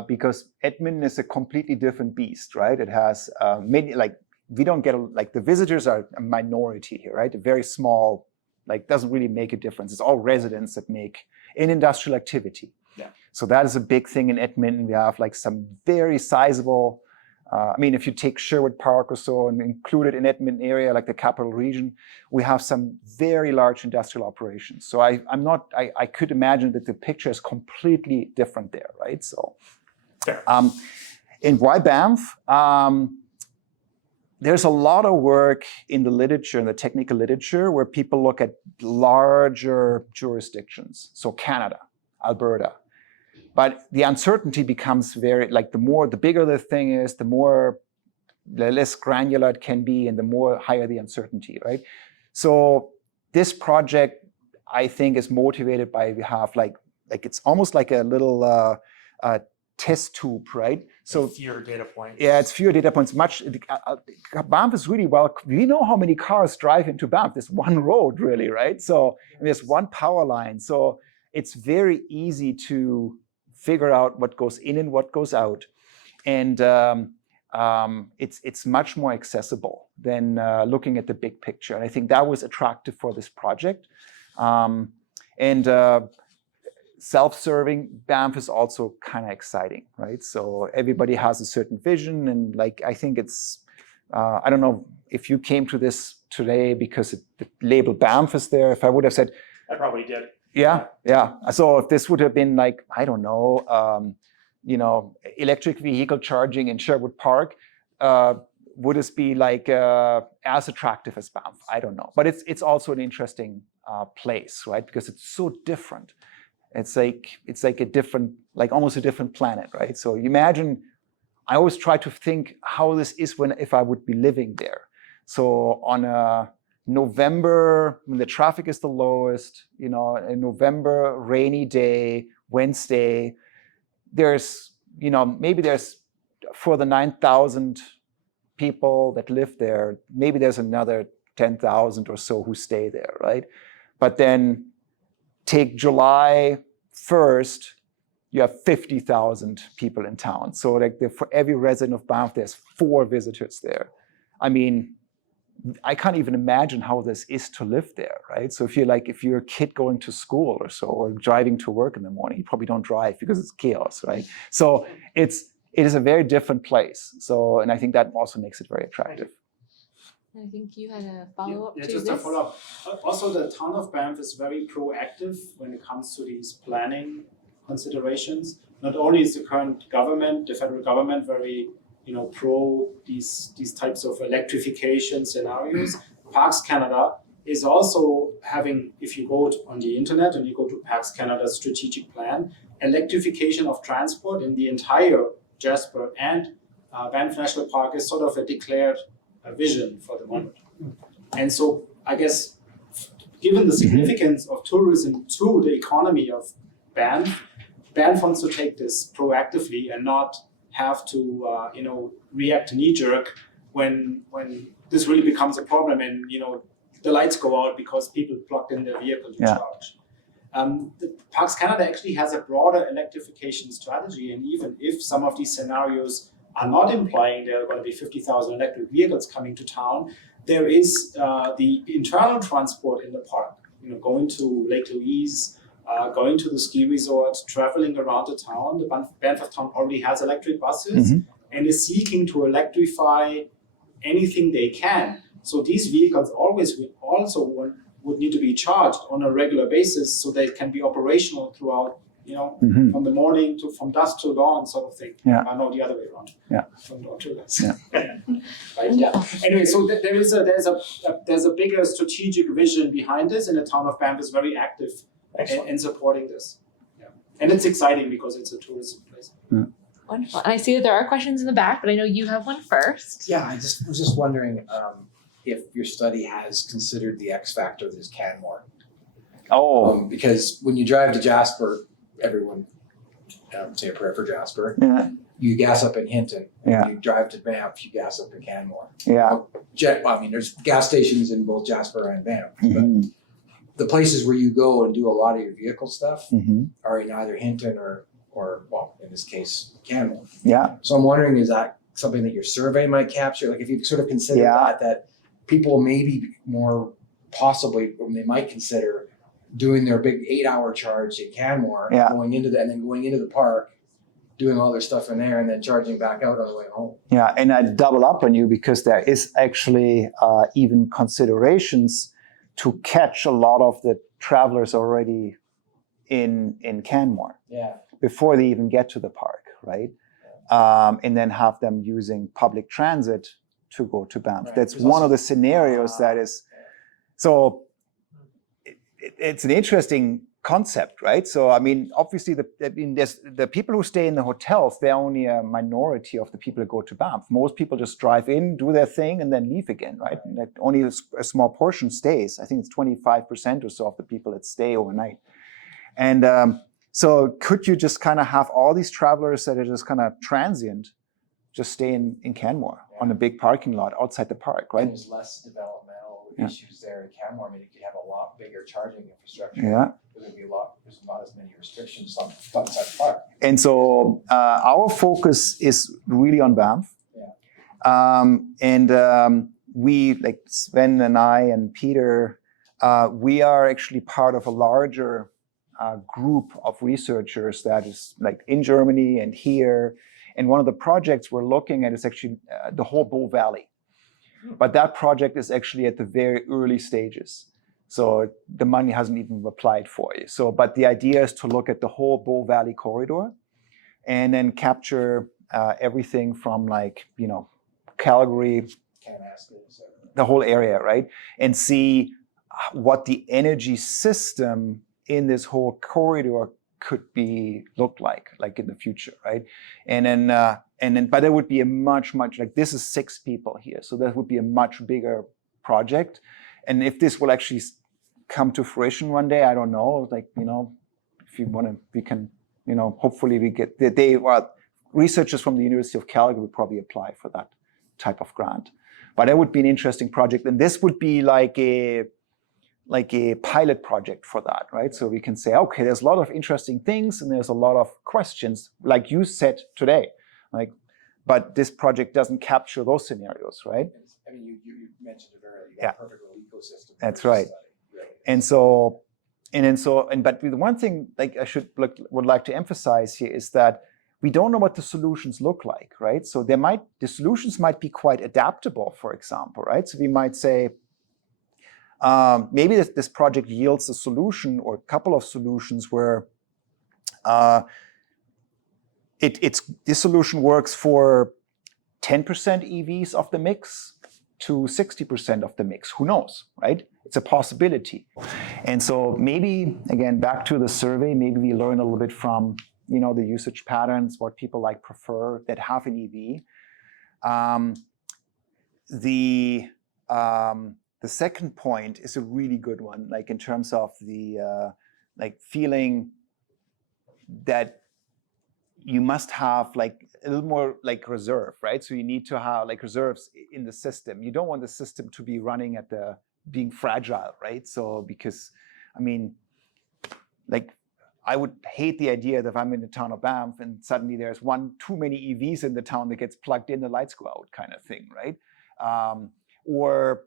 Because Edmonton is a completely different beast, right? It has many, we don't get, the visitors are a minority here, right? A very small, doesn't really make a difference. It's all residents that make an industrial activity. Yeah. So that is a big thing in Edmonton. We have some very sizable, if you take Sherwood Park or so and include it in Edmonton area, like the capital region, we have some very large industrial operations. So I could imagine that the picture is completely different there, right? So, Fair. And why Banff? There's a lot of work in the literature, in the technical literature, where people look at larger jurisdictions. So Canada, Alberta. But the uncertainty becomes the bigger the thing is, the less granular it can be, and the more higher the uncertainty, right? So this project, I think, is motivated by we have it's almost like a little test tube, right? So fewer data points. Yeah, it's fewer data points. Banff is really well. We know how many cars drive into Banff. There's one road, really, right? So there's one power line. So it's very easy to figure out what goes in and what goes out, and it's much more accessible than looking at the big picture. And I think that was attractive for this project. And self-serving Banff is also kind of exciting, right? So everybody has a certain vision, and I think it's I don't know if you came to this today because the label Banff is there. If I would have said, I probably did. Yeah. So if this would have been I don't know, electric vehicle charging in Sherwood Park, would this be as attractive as Banff? I don't know. But it's also an interesting place, right? Because it's so different. It's like a different, almost a different planet, right? So you imagine, I always try to think how this is if I would be living there. So on a November, when the traffic is the lowest, a November rainy day, Wednesday, there's, maybe there's, for the 9,000 people that live there, maybe there's another 10,000 or so who stay there, right? But then take July 1st, you have 50,000 people in town. So for every resident of Banff, there's 4 visitors there. I mean, I can't even imagine how this is to live there, right? So if you're a kid going to school or so, or driving to work in the morning, you probably don't drive because it's chaos, right? So it is a very different place. So, and I think that also makes it very attractive. I think you had a follow-up to just this. a follow-up. Also, the town of Banff is very proactive when it comes to these planning considerations. Not only is the current government, the federal government, very pro these types of electrification scenarios. Parks Canada is also having, if you go on the internet and you go to Parks Canada's strategic plan, electrification of transport in the entire Jasper and Banff National Park is sort of a declared vision for the moment. And so I guess, given the significance of tourism to the economy of Banff wants to take this proactively and not have to react knee-jerk when this really becomes a problem and the lights go out because people plugged in their vehicle to charge. The Parks Canada actually has a broader electrification strategy, and even if some of these scenarios are not implying there are going to be 50,000 electric vehicles coming to town, there is the internal transport in the park, going to Lake Louise, going to the ski resort, traveling around the town. The Banff town already has electric buses and is seeking to electrify anything they can. So these vehicles would need to be charged on a regular basis so they can be operational throughout, from the morning from dusk till dawn sort of thing. Yeah. No, the other way around. Yeah. From dawn till dusk. Yeah. Right. Yeah. Anyway, so there's a bigger strategic vision behind this, and the town of Banff is very active in supporting this. Yeah. And it's exciting because it's a tourism place. Wonderful. And I see that there are questions in the back, but I know you have one first. Yeah, I was just wondering if your study has considered the X factor that is Canmore. Oh, Because when you drive to Jasper, everyone say a prayer for Jasper. yeah, You gas up in Hinton. Yeah. You drive to Banff, you gas up in Canmore. yeah. I mean, there's gas stations in both Jasper and Banff. But Mhm, the places where you go and do a lot of your vehicle stuff mhm. are in either Hinton or well, in this case, Canmore. Yeah, So I'm wondering, is that something that your survey might capture? Like if you sort of consider Yeah. that people maybe more possibly, or they might consider doing their big 8-hour charge in Canmore, Yeah. going into and then going into the park, doing all their stuff in there and then charging back out on the way home. yeah. And I double up on you because there is actually even considerations to catch a lot of the travelers already in Canmore Yeah. before they even get to the park, right? And then have them using public transit to go to Banff. Right. That's There's one also- of the scenarios that is, so it's an interesting concept, right? So, I mean, obviously, there's the people who stay in the hotels, they're only a minority of the people who go to Banff. Most people just drive in, do their thing, and then leave again, right? And that only a small portion stays. I think it's 25% or so of the people that stay overnight. And so could you just kind of have all these travelers that are just kind of transient, just stay in Canmore on a big parking lot outside the park, And right? there's less developmental Yeah. issues there in Canmore. I mean, you could have a lot bigger charging infrastructure. Yeah. There's not as many restrictions on inside the park. And so our focus is really on Banff. We, like Sven and I and Peter, we are actually part of a larger group of researchers that is like in Germany and here. And one of the projects we're looking at is actually the whole Bow Valley. But that project is actually at the very early stages. So the money hasn't even applied for you. So, but the idea is to look at the whole Bow Valley corridor and then capture everything from like, Calgary, Can't ask it. So. the whole area, right? And see what the energy system in this whole corridor could look like in the future, right? And then, but there would be a much, like this is 6 people here. So that would be a much bigger project. And if this will actually come to fruition one day, I don't know, if you want to, we can, hopefully we get, researchers from the University of Calgary would probably apply for that type of grant. But that would be an interesting project. And this would be like a pilot project for that, right? So we can say, okay, there's a lot of interesting things and there's a lot of questions, like you said today, but this project doesn't capture those scenarios, right? I mean, you mentioned it earlier. Yeah. Perfect little ecosystem. That's for right. study. But the one thing would like to emphasize here is that we don't know what the solutions look like, right? So the solutions might be quite adaptable, for example, right? So we might say, maybe this project yields a solution or a couple of solutions where this solution works for 10% EVs of the mix to 60% of the mix. Who knows, right? It's a possibility. And so maybe, again, back to the survey, maybe we learn a little bit from the usage patterns, what people prefer that have an EV. The second point is a really good one, in terms of the feeling that you must have a little more reserve, right? So you need to have reserves in the system. You don't want the system to be running at being fragile, right? So because, I would hate the idea that if I'm in the town of Banff and suddenly there's too many EVs in the town that gets plugged in, the lights go out kind of thing, right? Or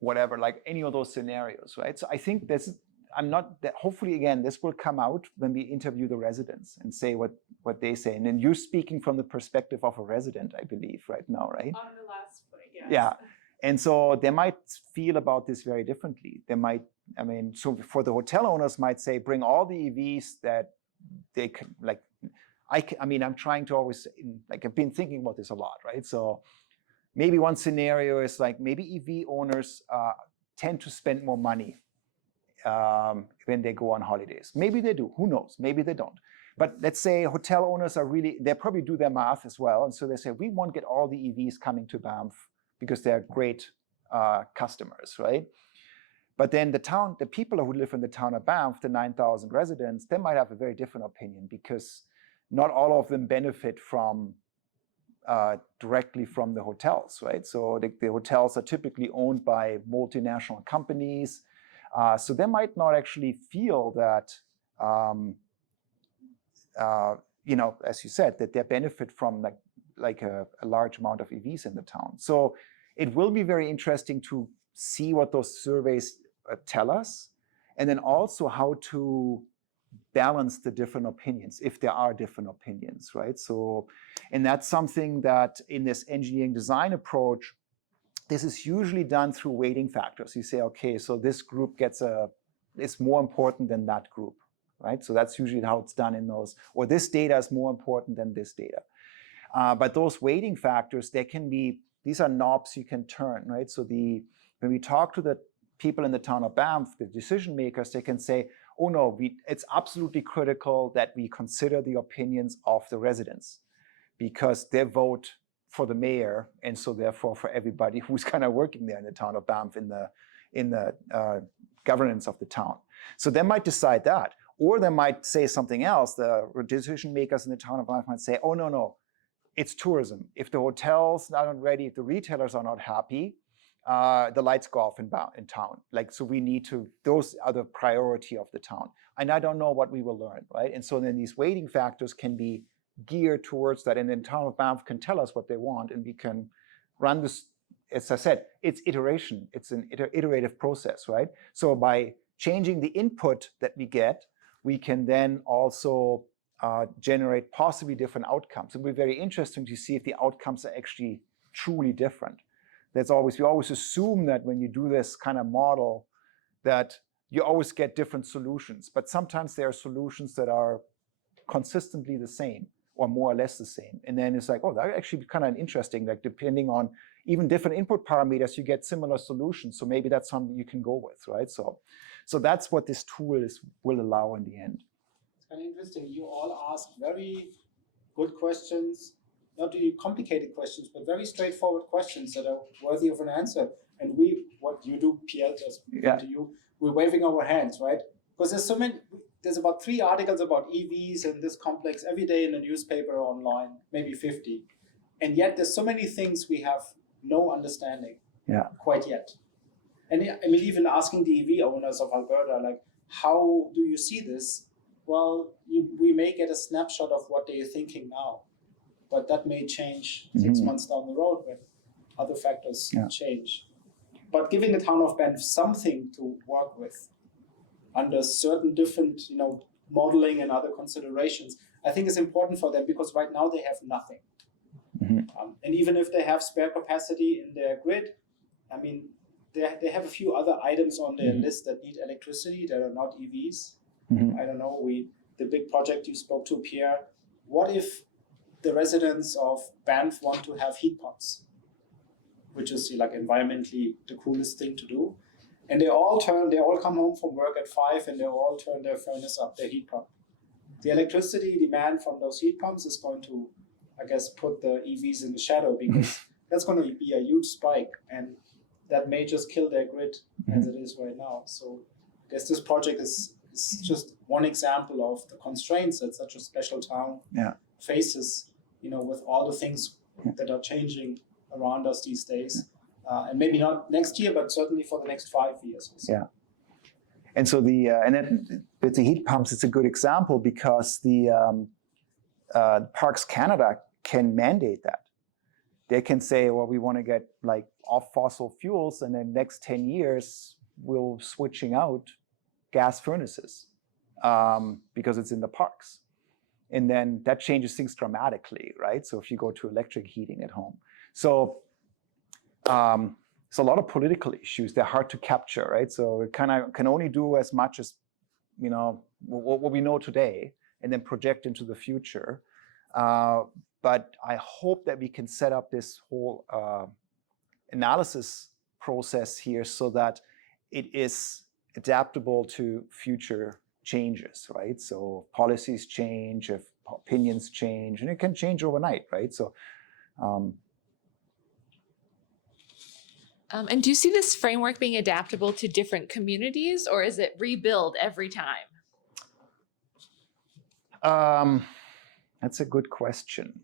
whatever, any of those scenarios, right? So I think hopefully again, this will come out when we interview the residents and say what they say. And then you're speaking from the perspective of a resident, I believe, right now, right? On the last point, yes. Yeah. And so they might feel about this very differently. They might, so for the hotel owners might say, bring all the EVs that they can, I'm trying to always, I've been thinking about this a lot, right? So maybe one scenario is maybe EV owners tend to spend more money when they go on holidays. Maybe they do, who knows? Maybe they don't. But let's say hotel owners they probably do their math as well. And so they say, we won't get all the EVs coming to Banff because they're great customers, right? But then the people who live in the town of Banff, the 9,000 residents, they might have a very different opinion because not all of them benefit from directly from the hotels, right? So the hotels are typically owned by multinational companies. So they might not actually feel that, as you said, that they benefit from like a large amount of EVs in the town. So it will be very interesting to see what those surveys tell us, and then also how to balance the different opinions, if there are different opinions, right? So, and that's something that in this engineering design approach, this is usually done through weighting factors. You say, okay, so this group is more important than that group, right? So that's usually how it's done in those, or this data is more important than this data. But those weighting factors, these are knobs you can turn, right? So when we talk to the people in the town of Banff, the decision makers, they can say, oh no, it's absolutely critical that we consider the opinions of the residents because they vote for the mayor, and so therefore for everybody who's kind of working there in the town of Banff in the governance of the town. So they might decide that, or they might say something else. The decision makers in the town of Banff might say, oh no, it's tourism. If the hotels are not ready, if the retailers are not happy, the lights go off in town. So we need to, those are the priority of the town. And I don't know what we will learn, right? And so then these weighting factors can be geared towards that. And then town of Banff can tell us what they want, and we can run this, as I said, it's iteration. It's an iterative process, right? So by changing the input that we get, we can then also generate possibly different outcomes. It will be very interesting to see if the outcomes are actually truly different. We always assume that when you do this kind of model, that you always get different solutions. But sometimes there are solutions that are consistently the same or more or less the same. And then it's like, oh, that actually kind of interesting. Like depending on even different input parameters, you get similar solutions. So maybe that's something you can go with, right? So that's what this tool will allow in the end. It's kind of interesting. You all asked very good questions. Not really complicated questions, but very straightforward questions that are worthy of an answer. And what you do, Pierre, just to you, we're waving our hands, right? Because there's about 3 articles about EVs and this complex every day in the newspaper or online, maybe 50. And yet there's so many things we have no understanding quite yet. And I mean, even asking the EV owners of Alberta, like, how do you see this? Well, we may get a snapshot of what they're thinking now. But that may change 6 months down the road when other factors change. But giving the town of Banff something to work with under certain different, modeling and other considerations, I think is important for them, because right now they have nothing. And even if they have spare capacity in their grid, I mean, they have a few other items on their list that need electricity that are not EVs. I don't know, the big project you spoke to, Pierre, what if the residents of Banff want to have heat pumps, which is like environmentally the coolest thing to do. And they all come home from work at 5 and they all turn their furnace up, their heat pump. The electricity demand from those heat pumps is going to, I guess, put the EVs in the shadow, because that's going to be a huge spike, and that may just kill their grid as it is right now. So I guess this project is just one example of the constraints that such a special town faces, with all the things that are changing around us these days. And maybe not next year, but certainly for the next 5 years. Yeah. And so with the heat pumps, it's a good example because the Parks Canada can mandate that. They can say, well, we want to get off fossil fuels, and in the next 10 years, we're switching out gas furnaces because it's in the parks. And then that changes things dramatically, right? So if you go to electric heating at home. So it's a lot of political issues. They're hard to capture, right? So it kind of can only do as much as, what we know today, and then project into the future. But I hope that we can set up this whole analysis process here so that it is adaptable to future changes, right? So policies change, if opinions change, and it can change overnight, right? So And do you see this framework being adaptable to different communities, or is it rebuild every time? That's a good question.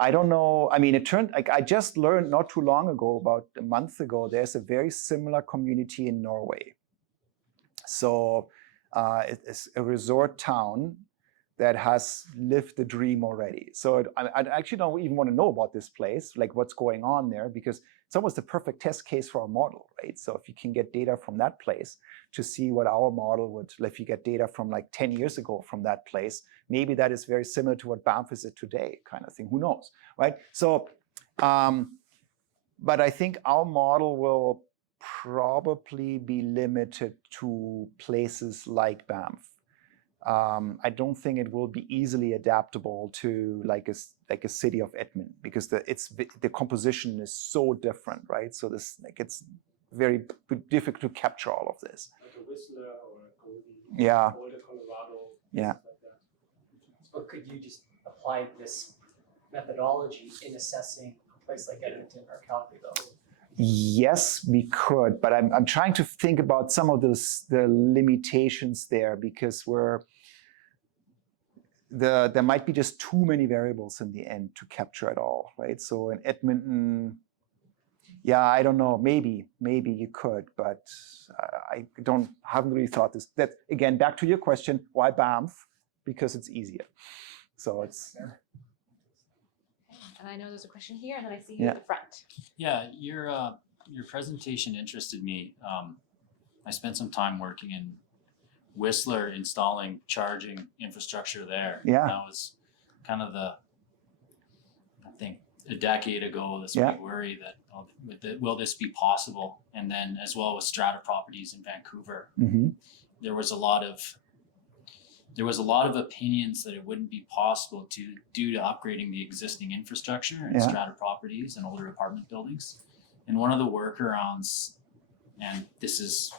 I don't know. I mean, it turned like I just learned not too long ago, about a month ago, there's a very similar community in Norway. So it's a resort town that has lived the dream already. So I actually don't even want to know about this place, like what's going on there, because it's almost the perfect test case for our model, right? So if you can get data from that place to see what our model would, if you get data from like 10 years ago from that place, maybe that is very similar to what Banff is today, kind of thing, who knows, right? So, but I think our model will probably be limited to places like Banff. I don't think it will be easily adaptable to like a city of Edmund, because the composition is so different, right? So it's very difficult to capture all of this. Like a Whistler or a Cody, Yeah. Boulder, Colorado. Yeah. Like that. But could you just apply this methodology in assessing a place like Edmonton or Calgary, though? Yes, we could, but I'm trying to think about some of the limitations there, because there might be just too many variables in the end to capture it all, right? So in Edmonton, yeah, I don't know, maybe you could, but I haven't really thought this. That again, back to your question, why Banff? Because it's easier. So it's. And I know there's a question here, and then I see you at the front. Yeah, your presentation interested me. I spent some time working in Whistler installing charging infrastructure there. Yeah. That was kind of I think a decade ago, this Yeah. big worry that will this be possible? And then as well with strata properties in Vancouver, Mm-hmm. there was a lot of opinions that it wouldn't be possible due to upgrading the existing infrastructure in Yeah. strata properties and older apartment buildings. And one of the workarounds, and this is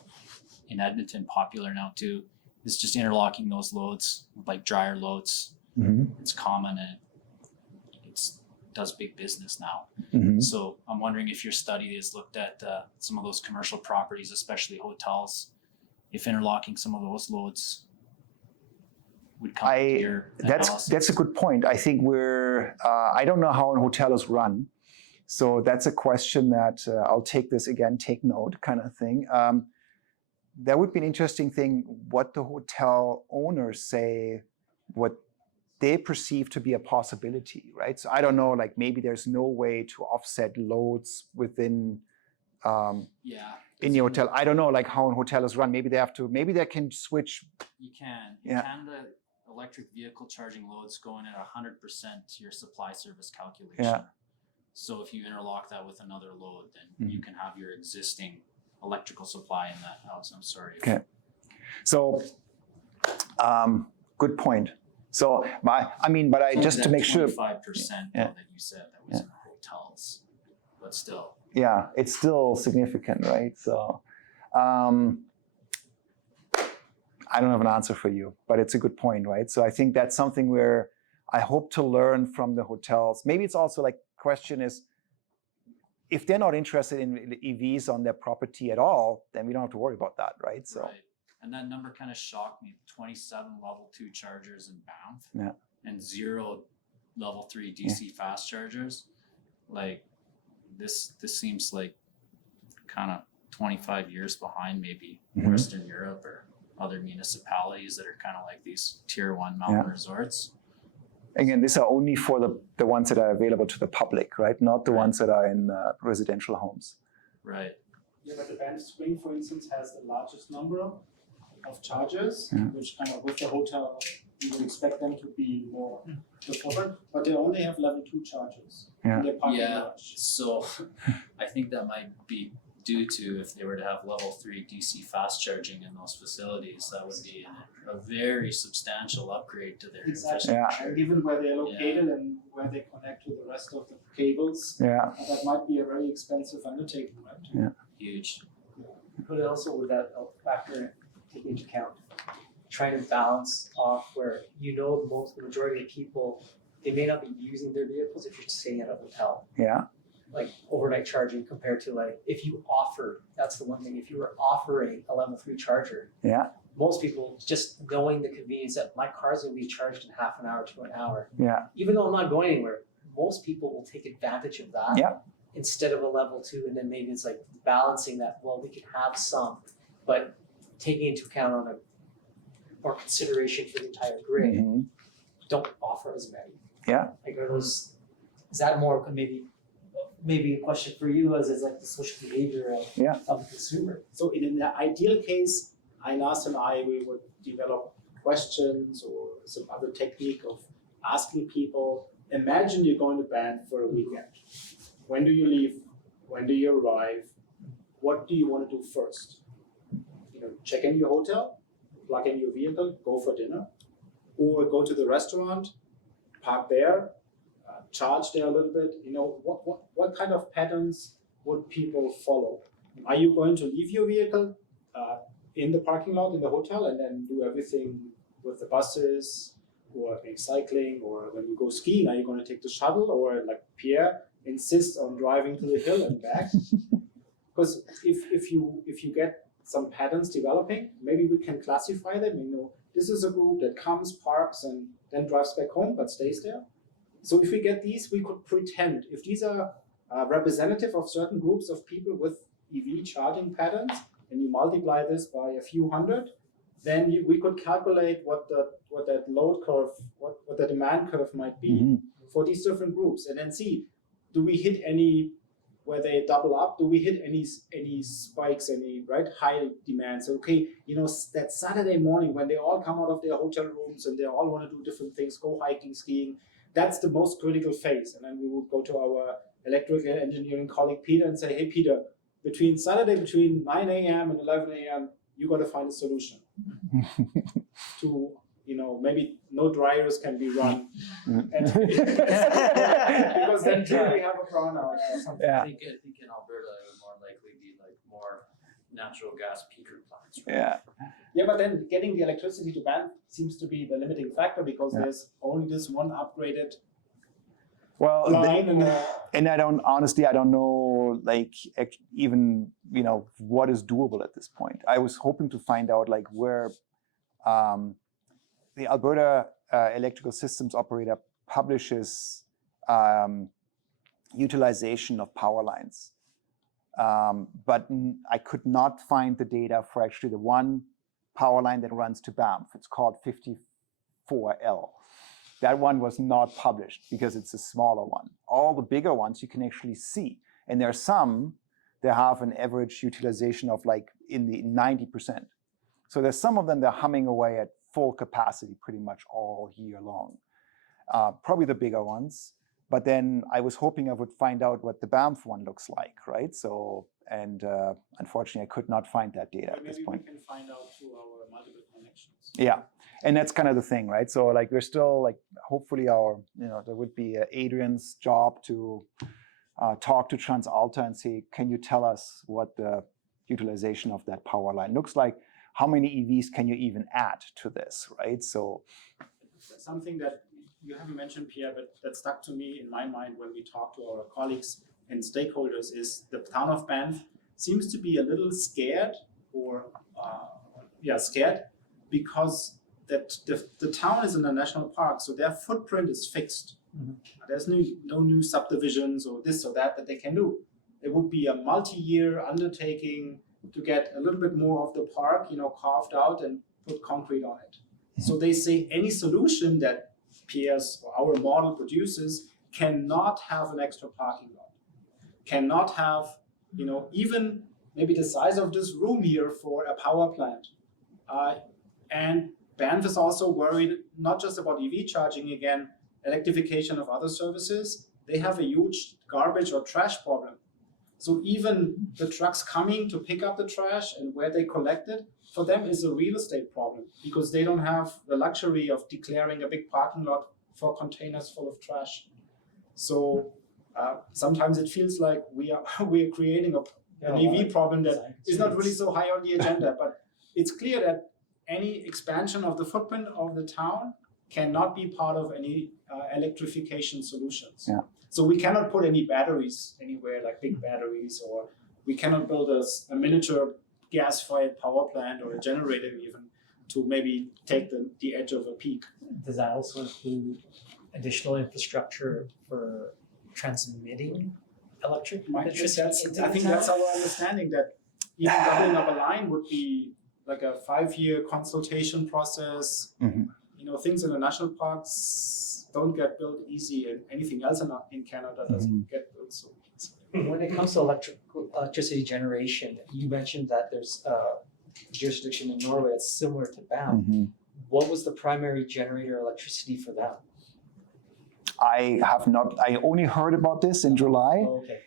in Edmonton popular now too, is just interlocking those loads with like dryer loads. Mm-hmm. It's common and it does big business now. Mm-hmm. So I'm wondering if your study has looked at some of those commercial properties, especially hotels, if interlocking some of those loads would come to your analysis. That's a good point. I think I don't know how a hotel is run. So that's a question that I'll take note kind of thing. That would be an interesting thing, what the hotel owners say, what they perceive to be a possibility, right? So I don't know, like maybe there's no way to offset loads within in the hotel. I don't know like how a hotel is run. Maybe they can switch. You can. In Canada, electric vehicle charging loads go in at 100% to your supply service calculation. Yeah. So if you interlock that with another load, then you can have your existing electrical supply in that house. I'm sorry. Okay. So, good point. So, but I just to make sure. 25% that you said that was in hotels, but still. Yeah, it's still significant, right? So, I don't have an answer for you, but it's a good point, right? So I think that's something where I hope to learn from the hotels. Maybe it's also like question is, if they're not interested in EVs on their property at all, then we don't have to worry about that, right? So. Right. And that number kind of shocked me, 27 level 2 chargers in Banff and 0 level 3 DC fast chargers. Like this seems like kind of 25 years behind maybe Western Europe or other municipalities that are kind of like these tier 1 mountain resorts. Again, these are only for the ones that are available to the public, right? Not the ones that are in residential homes. Right. Yeah, but the Banff Spring, for instance, has the largest number of chargers, which kind of with the hotel, you would expect them to be more preferred, but they only have level 2 chargers. Yeah. In their parking garage. So I think that might be due to if they were to have level 3 DC fast charging in those facilities, that would be a very substantial upgrade to their Exactly. infrastructure. And given where they're located and where they connect to the rest of the cables, that might be a very expensive undertaking, right? Yeah. Huge. But also would that factor take into account trying to balance off where the majority of people, they may not be using their vehicles if you're staying at a hotel. Yeah. like overnight charging compared to like if you offer, that's the one thing, if you were offering a level 3 charger, Yeah. most people just knowing the convenience that my car's gonna be charged in half an hour to an hour, Yeah. even though I'm not going anywhere, most people will take advantage of that Yeah. instead of a level 2, and then maybe it's like balancing that, well, we can have some, but taking into account on a or consideration for the entire grid, Mhm. don't offer as many. Yeah. Like are those, is that more maybe a question for you as is like the social behavior of the consumer? So in an ideal case, Aynaz and I, we would develop questions or some other technique of asking people, imagine you're going to Banff for a weekend. When do you leave? When do you arrive? What do you want to do first? Check in your hotel, plug in your vehicle, go for dinner, or go to the restaurant, park there, charge there a little bit. What kind of patterns would people follow? Are you going to leave your vehicle in the parking lot in the hotel and then do everything with the buses or maybe cycling, or when you go skiing, are you going to take the shuttle, or like Pierre insists on driving to the hill and back? Because if you get some patterns developing, maybe we can classify them. This is a group that comes, parks, and then drives back home but stays there. So if we get these, we could pretend if these are representative of certain groups of people with EV charging patterns, and you multiply this by a few hundred, then we could calculate what that load curve, what the demand curve might be for these different groups, and then see, do we hit any where they double up? Do we hit any spikes, any high demand? So that Saturday morning when they all come out of their hotel rooms and they all want to do different things, go hiking, skiing, that's the most critical phase. And then we would go to our electrical engineering colleague Peter and say, hey Peter, between 9 a.m. and 11 a.m., you got to find a solution to, maybe no dryers can be run. Because then too we have a brownout or something. Yeah. I think in Alberta it would more likely be like more natural gas peaker plants. Right? Yeah. Yeah, but then getting the electricity to Banff seems to be the limiting factor because there's only this one upgraded line. And I don't know, even, what is doable at this point. I was hoping to find out where the Alberta Electrical Systems Operator publishes utilization of power lines. But I could not find the data for actually the one power line that runs to Banff. It's called 54L. That one was not published because it's a smaller one. All the bigger ones you can actually see. And there are some that have an average utilization of in the 90%. So there's some of them that are humming away at full capacity pretty much all year long. Probably the bigger ones. But then I was hoping I would find out what the Banff one looks like, right? So, and unfortunately, I could not find that data at this point. Maybe we can find out through our multiple connections. Yeah, and that's kind of the thing, right? So we're still hopefully there would be Adrian's job to talk to TransAlta and say, can you tell us what the utilization of that power line looks like? How many EVs can you even add to this, right? So something that you haven't mentioned, Pierre, but that stuck to me in my mind when we talk to our colleagues and stakeholders is the town of Banff seems to be a little scared because that the town is in a national park, so their footprint is fixed. Mm-hmm. There's no new subdivisions or this or that they can do. It would be a multi-year undertaking to get a little bit more of the park, carved out and put concrete on it. Mm-hmm. So they say any solution that Pierre's or our model produces cannot have an extra parking lot, cannot have, even maybe the size of this room here for a power plant. And Banff is also worried not just about EV charging again, electrification of other services. They have a huge garbage or trash problem. So even the trucks coming to pick up the trash and where they collect it, for them is a real estate problem because they don't have the luxury of declaring a big parking lot for containers full of trash. So sometimes it feels like we are creating an EV problem that is not really so high on the agenda, but it's clear that any expansion of the footprint of the town cannot be part of any electrification solutions. Yeah. So we cannot put any batteries anywhere, like big batteries, or we cannot build a miniature gas-fired power plant or a generator even to maybe take the edge of a peak. Does that also include additional infrastructure for transmitting electricity? I think that's our understanding, that even doubling up a line would be like a 5-year consultation process. You know, things in the national parks don't get built easy, and anything else in Canada doesn't get built so easy. When it comes to electricity generation, you mentioned that there's a jurisdiction in Norway that's similar to Banff. What was the primary generator electricity for them? I have not. I only heard about this in July,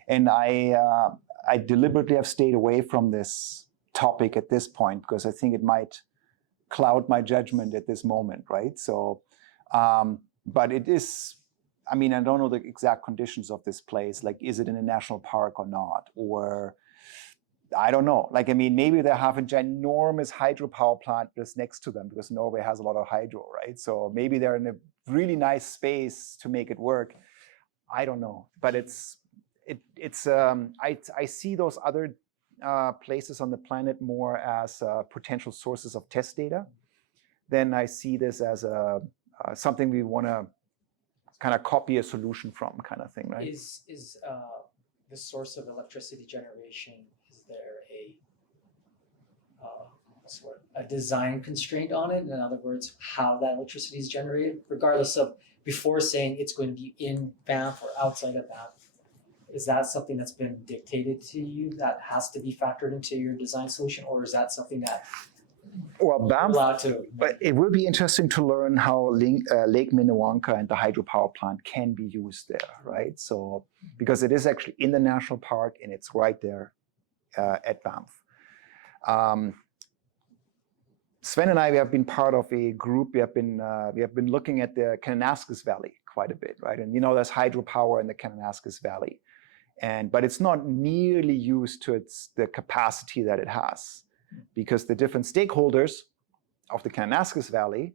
and I deliberately have stayed away from this topic at this point because I think it might cloud my judgment at this moment, right? So, but it is. I mean, I don't know the exact conditions of this place. Like, is it in a national park or not? Or I don't know. Like, I mean, maybe they have a ginormous hydropower plant just next to them because Norway has a lot of hydro, right? So maybe they're in a really nice space to make it work. I don't know, but I see those other places on the planet more as potential sources of test data. Then I see this as something we want to kind of copy a solution from, kind of thing, right? Is the source of electricity generation, is there a design constraint on it? In other words, how that electricity is generated, regardless of before saying it's going to be in Banff or outside of Banff? Is that something that's been dictated to you that has to be factored into your design solution, or is that something that Banff, allowed to? But it will be interesting to learn how Lake Minnewanka and the hydropower plant can be used there, right? So, because it is actually in the national park and it's right there at Banff. Sven and I, we have been part of a group. We have been looking at the Kananaskis Valley quite a bit, right? And you know, there's hydropower in the Kananaskis Valley, but it's not nearly used to the capacity that it has, because the different stakeholders of the Kananaskis Valley,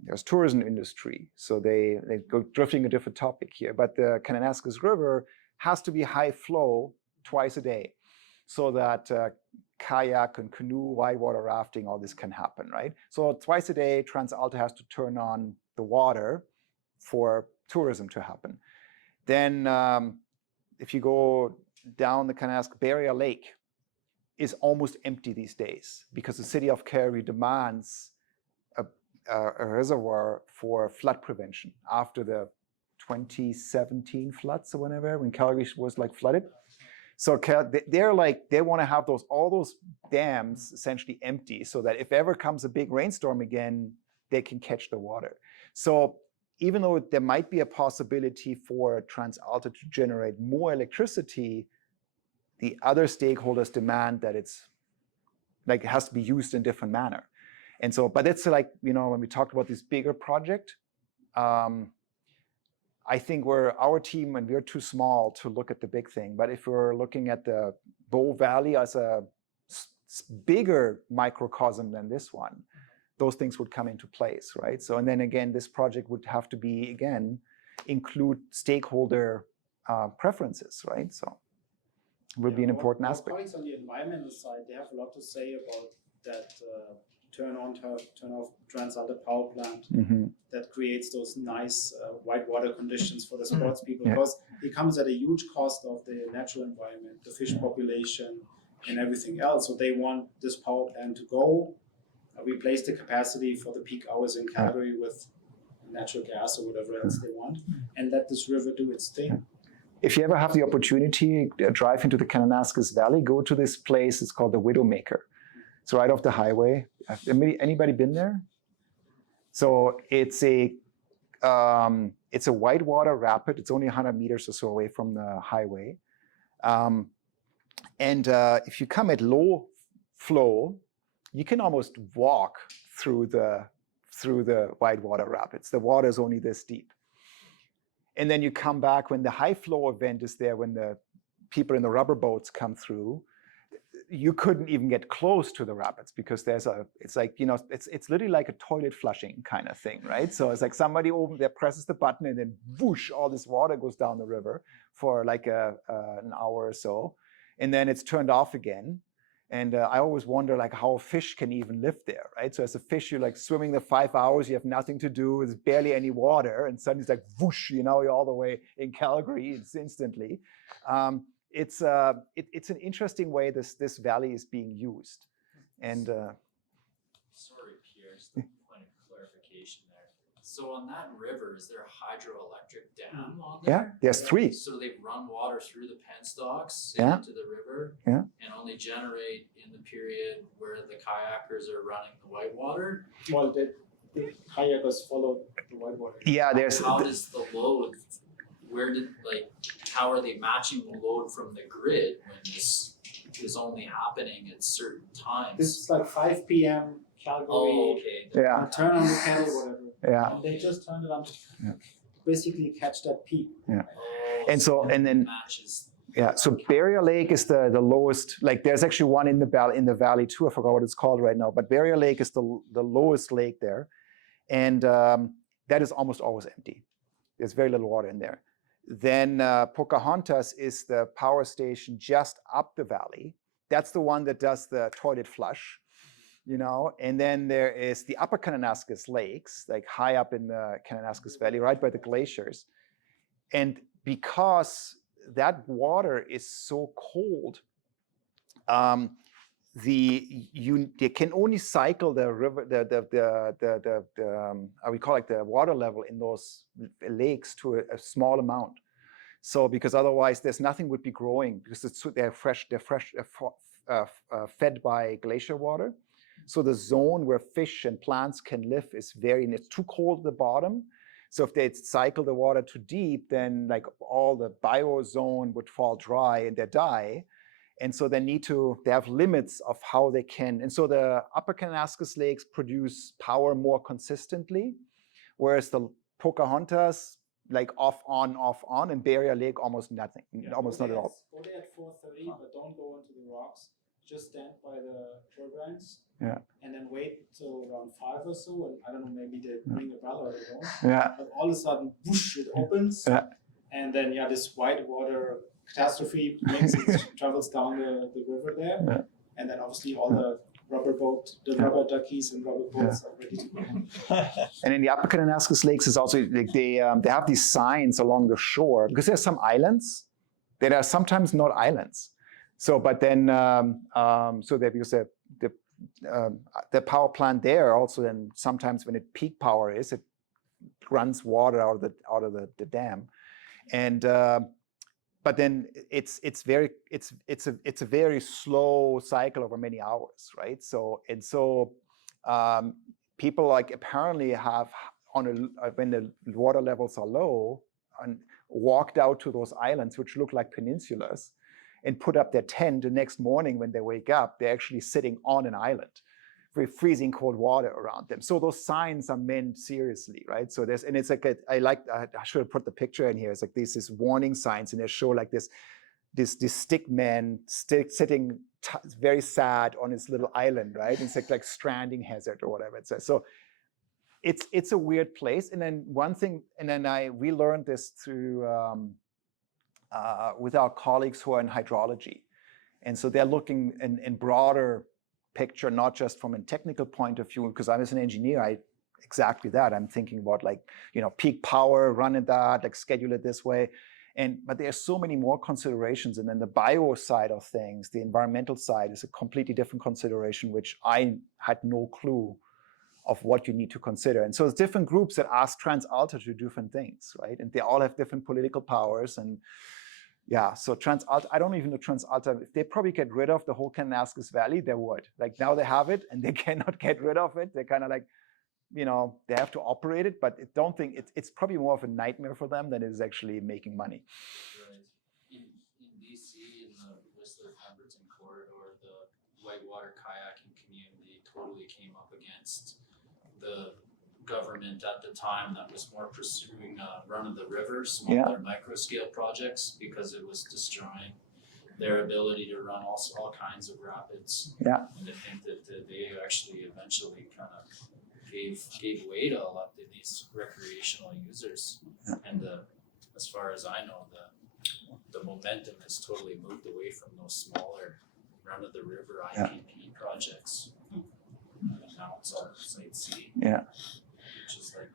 there's tourism industry, so they go drifting a different topic here. But the Kananaskis River has to be high flow twice a day, so that kayak and canoe, whitewater rafting, all this can happen, right? So twice a day, TransAlta has to turn on the water for tourism to happen. Then if you go down the Kananaskis, Barrier Lake is almost empty these days because the city of Calgary demands a reservoir for flood prevention after the 2017 floods or whenever, when Calgary was like flooded. So they want to have all those dams essentially empty so that if ever comes a big rainstorm again, they can catch the water. So even though there might be a possibility for TransAlta to generate more electricity, the other stakeholders demand that it has to be used in a different manner. And so, but it's like, you know, when we talked about this bigger project, I think our team, and we're too small to look at the big thing. But if we're looking at the Bow Valley as a bigger microcosm than this one, those things would come into place, right? So, and then again, this project would have to be, again, include stakeholder preferences, right? So it would be an important aspect. Our colleagues on the environmental side, they have a lot to say about that turn off TransAlta power plant that creates those nice whitewater conditions for the sports people, because it comes at a huge cost of the natural environment, the fish population, and everything else. So they want this power plant to go, replace the capacity for the peak hours in Calgary with natural gas or whatever else they want, and let this river do its thing. If you ever have the opportunity to drive into the Kananaskis Valley, go to this place. It's called the Widowmaker. It's right off the highway. Anybody been there? So it's a whitewater rapid. It's only 100 meters or so away from the highway. If you come at low flow, you can almost walk through the whitewater rapids. The water is only this deep. And then you come back when the high flow event is there, when the people in the rubber boats come through. you couldn't even get close to the rapids because it's like, it's literally like a toilet flushing kind of thing, right? So it's like somebody over there presses the button and then whoosh, all this water goes down the river for like an hour or so. And then it's turned off again. And I always wonder like how a fish can even live there, right? So as a fish, you're like swimming the 5 hours, you have nothing to do, there's barely any water, and suddenly it's like whoosh, you're all the way in Calgary, it's instantly. It's an interesting way this valley is being used. And sorry, Pierre, just a point of clarification there. So on that river, is there a hydroelectric dam on there? yeah, there's 3. So they run water through the penstocks Yeah. into the river Yeah. and only generate in the period where the kayakers are running the whitewater? Well, the kayakers follow the whitewater. Yeah, there's How does the load, how are they matching the load from the grid when this is only happening at certain times? This is like 5 p.m. Calgary. Oh, okay. yeah, Turn on the kettle, whatever. yeah. And they just turn it on to Yeah. basically catch that peak. Oh, And so and then matches. yeah, so Barrier Lake is the lowest. Like there's actually one in the valley too. I forgot what it's called right now. But Barrier Lake is the lowest lake there, and that is almost always empty. There's very little water in there. Then Pocahontas is the power station just up the valley. That's the one that does the toilet flush, And then there is the Upper Kananaskis Lakes, like high up in the Kananaskis Valley, right by the glaciers. And because that water is so cold, they can only cycle the river, we call it the water level in those lakes to a small amount. So because otherwise there's nothing would be growing because they're fed by glacier water. So the zone where fish and plants can live is it's too cold at the bottom. So if they cycle the water too deep, then like all the biozone would fall dry and they die. And so they have limits of how they can. And so the Upper Kananaskis Lakes produce power more consistently, whereas the Pocahontas, like off, on, and Barrier Lake, almost nothing, almost not at all. Go there at 4:30, but don't go into the rocks. Just stand by the turbines. Yeah. And then wait till around 5 or so, and I don't know, maybe they bring a brother or they don't. Yeah. But all of a sudden, whoosh, it opens. Yeah. And then this white water catastrophe travels down the river there. Yeah. And then obviously all the rubber duckies and rubber boats are ready to go. And in the Upper Kananaskis Lakes is also like they have these signs along the shore because there's some islands that are sometimes not islands. So, but then so they use the power plant there also. Then sometimes when it peak power is, it runs water out of the dam, and but then it's a very slow cycle over many hours, right? So people like apparently have when the water levels are low and walked out to those islands which look like peninsulas and put up their tent the next morning when they wake up, they're actually sitting on an island with freezing cold water around them. So those signs are meant seriously, right? So and it's like, I should have put the picture in here. It's like this warning signs and they show like this stick man sitting very sad on his little island, right? It's like stranding hazard or whatever it says. So it's a weird place. And then we learned this through, with our colleagues who are in hydrology. And so they're looking in broader picture, not just from a technical point of view, because I was an engineer, exactly that. I'm thinking about peak power, running that, like schedule it this way. But there's so many more considerations. And then the bio side of things, the environmental side is a completely different consideration, which I had no clue of what you need to consider. And so it's different groups that ask TransAlta to do different things, right? And they all have different political powers. And so TransAlta, I don't even know TransAlta, if they probably get rid of the whole Kananaskis Valley, they would. Like now they have it and they cannot get rid of it. They're kind of like, they have to operate it, but I don't think it's probably more of a nightmare for them than it is actually making money. Right. In DC, in the Whistler-Pemberton corridor, the whitewater kayaking community totally came up against the government at the time that was more pursuing run of the river, smaller micro scale projects because it was destroying their ability to run all kinds of rapids. Yeah. And I think that they actually eventually kind of gave way to a lot of these recreational users. Yeah. And as far as I know, the momentum has totally moved away from those smaller run of the river IPP projects. And now it's all Site C. Yeah. Which is like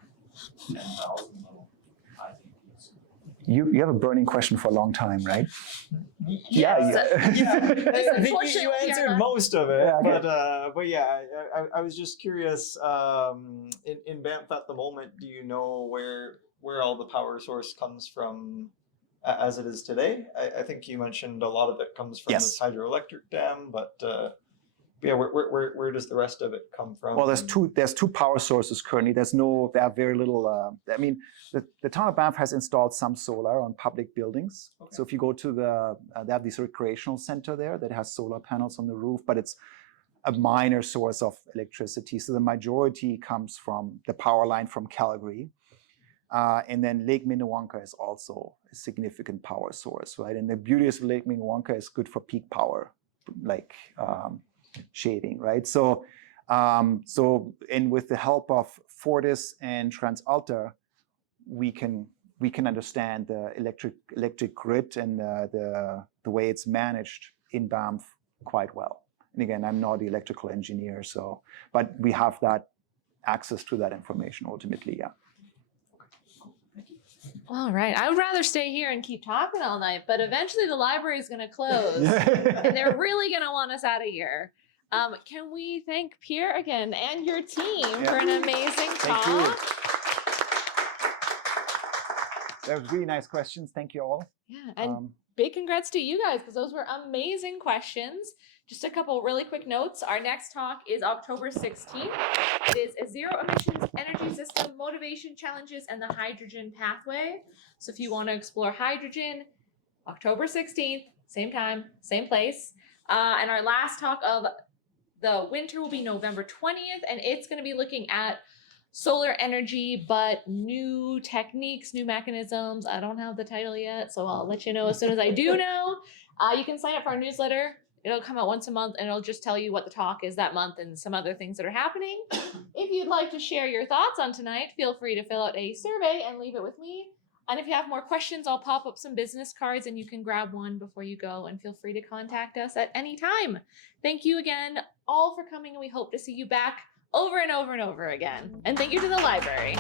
10,000 little IPPs. You have a burning question for a long time, right? Yeah, I think Unfortunately, you we are answered not- most of it, Yeah, okay. but yeah, I was just curious. In Banff at the moment, do you know where all the power source comes from, as it is today? I think you mentioned a lot of it comes from Yes. this hydroelectric dam, but yeah, where does the rest of it come from? Well, there's two power sources currently. There are very little. I mean, the town of Banff has installed some solar on public buildings. Okay. So if you go to they have this recreational center there that has solar panels on the roof, but it's a minor source of electricity. So the majority comes from the power line from Calgary. And then Lake Minnewanka is also a significant power source, right? And the beauty of Lake Minnewanka is good for peak power, like shading, right? So, and with the help of Fortis and TransAlta, we can understand the electric grid and the way it's managed in Banff quite well. And again, I'm not the electrical engineer, but we have that access to that information ultimately, yeah. All right. I would rather stay here and keep talking all night, but eventually the library is going to close and they're really going to want us out of here. Can we thank Pierre again and your team for an amazing talk? Thank you. That was really nice questions. Thank you all. Yeah, and big congrats to you guys because those were amazing questions. Just a couple really quick notes. Our next talk is October 16th. It is a zero emissions energy system, motivation challenges, and the hydrogen pathway. So if you want to explore hydrogen, October 16th, same time, same place. And our last talk of the winter will be November 20th, and it's going to be looking at solar energy, but new techniques, new mechanisms. I don't have the title yet, so I'll let you know as soon as I do know. You can sign up for our newsletter. It'll come out once a month, and it'll just tell you what the talk is that month and some other things that are happening. If you'd like to share your thoughts on tonight, feel free to fill out a survey and leave it with me. And if you have more questions, I'll pop up some business cards and you can grab one before you go, and feel free to contact us at any time. Thank you again all for coming, and we hope to see you back over and over and over again. And thank you to the library.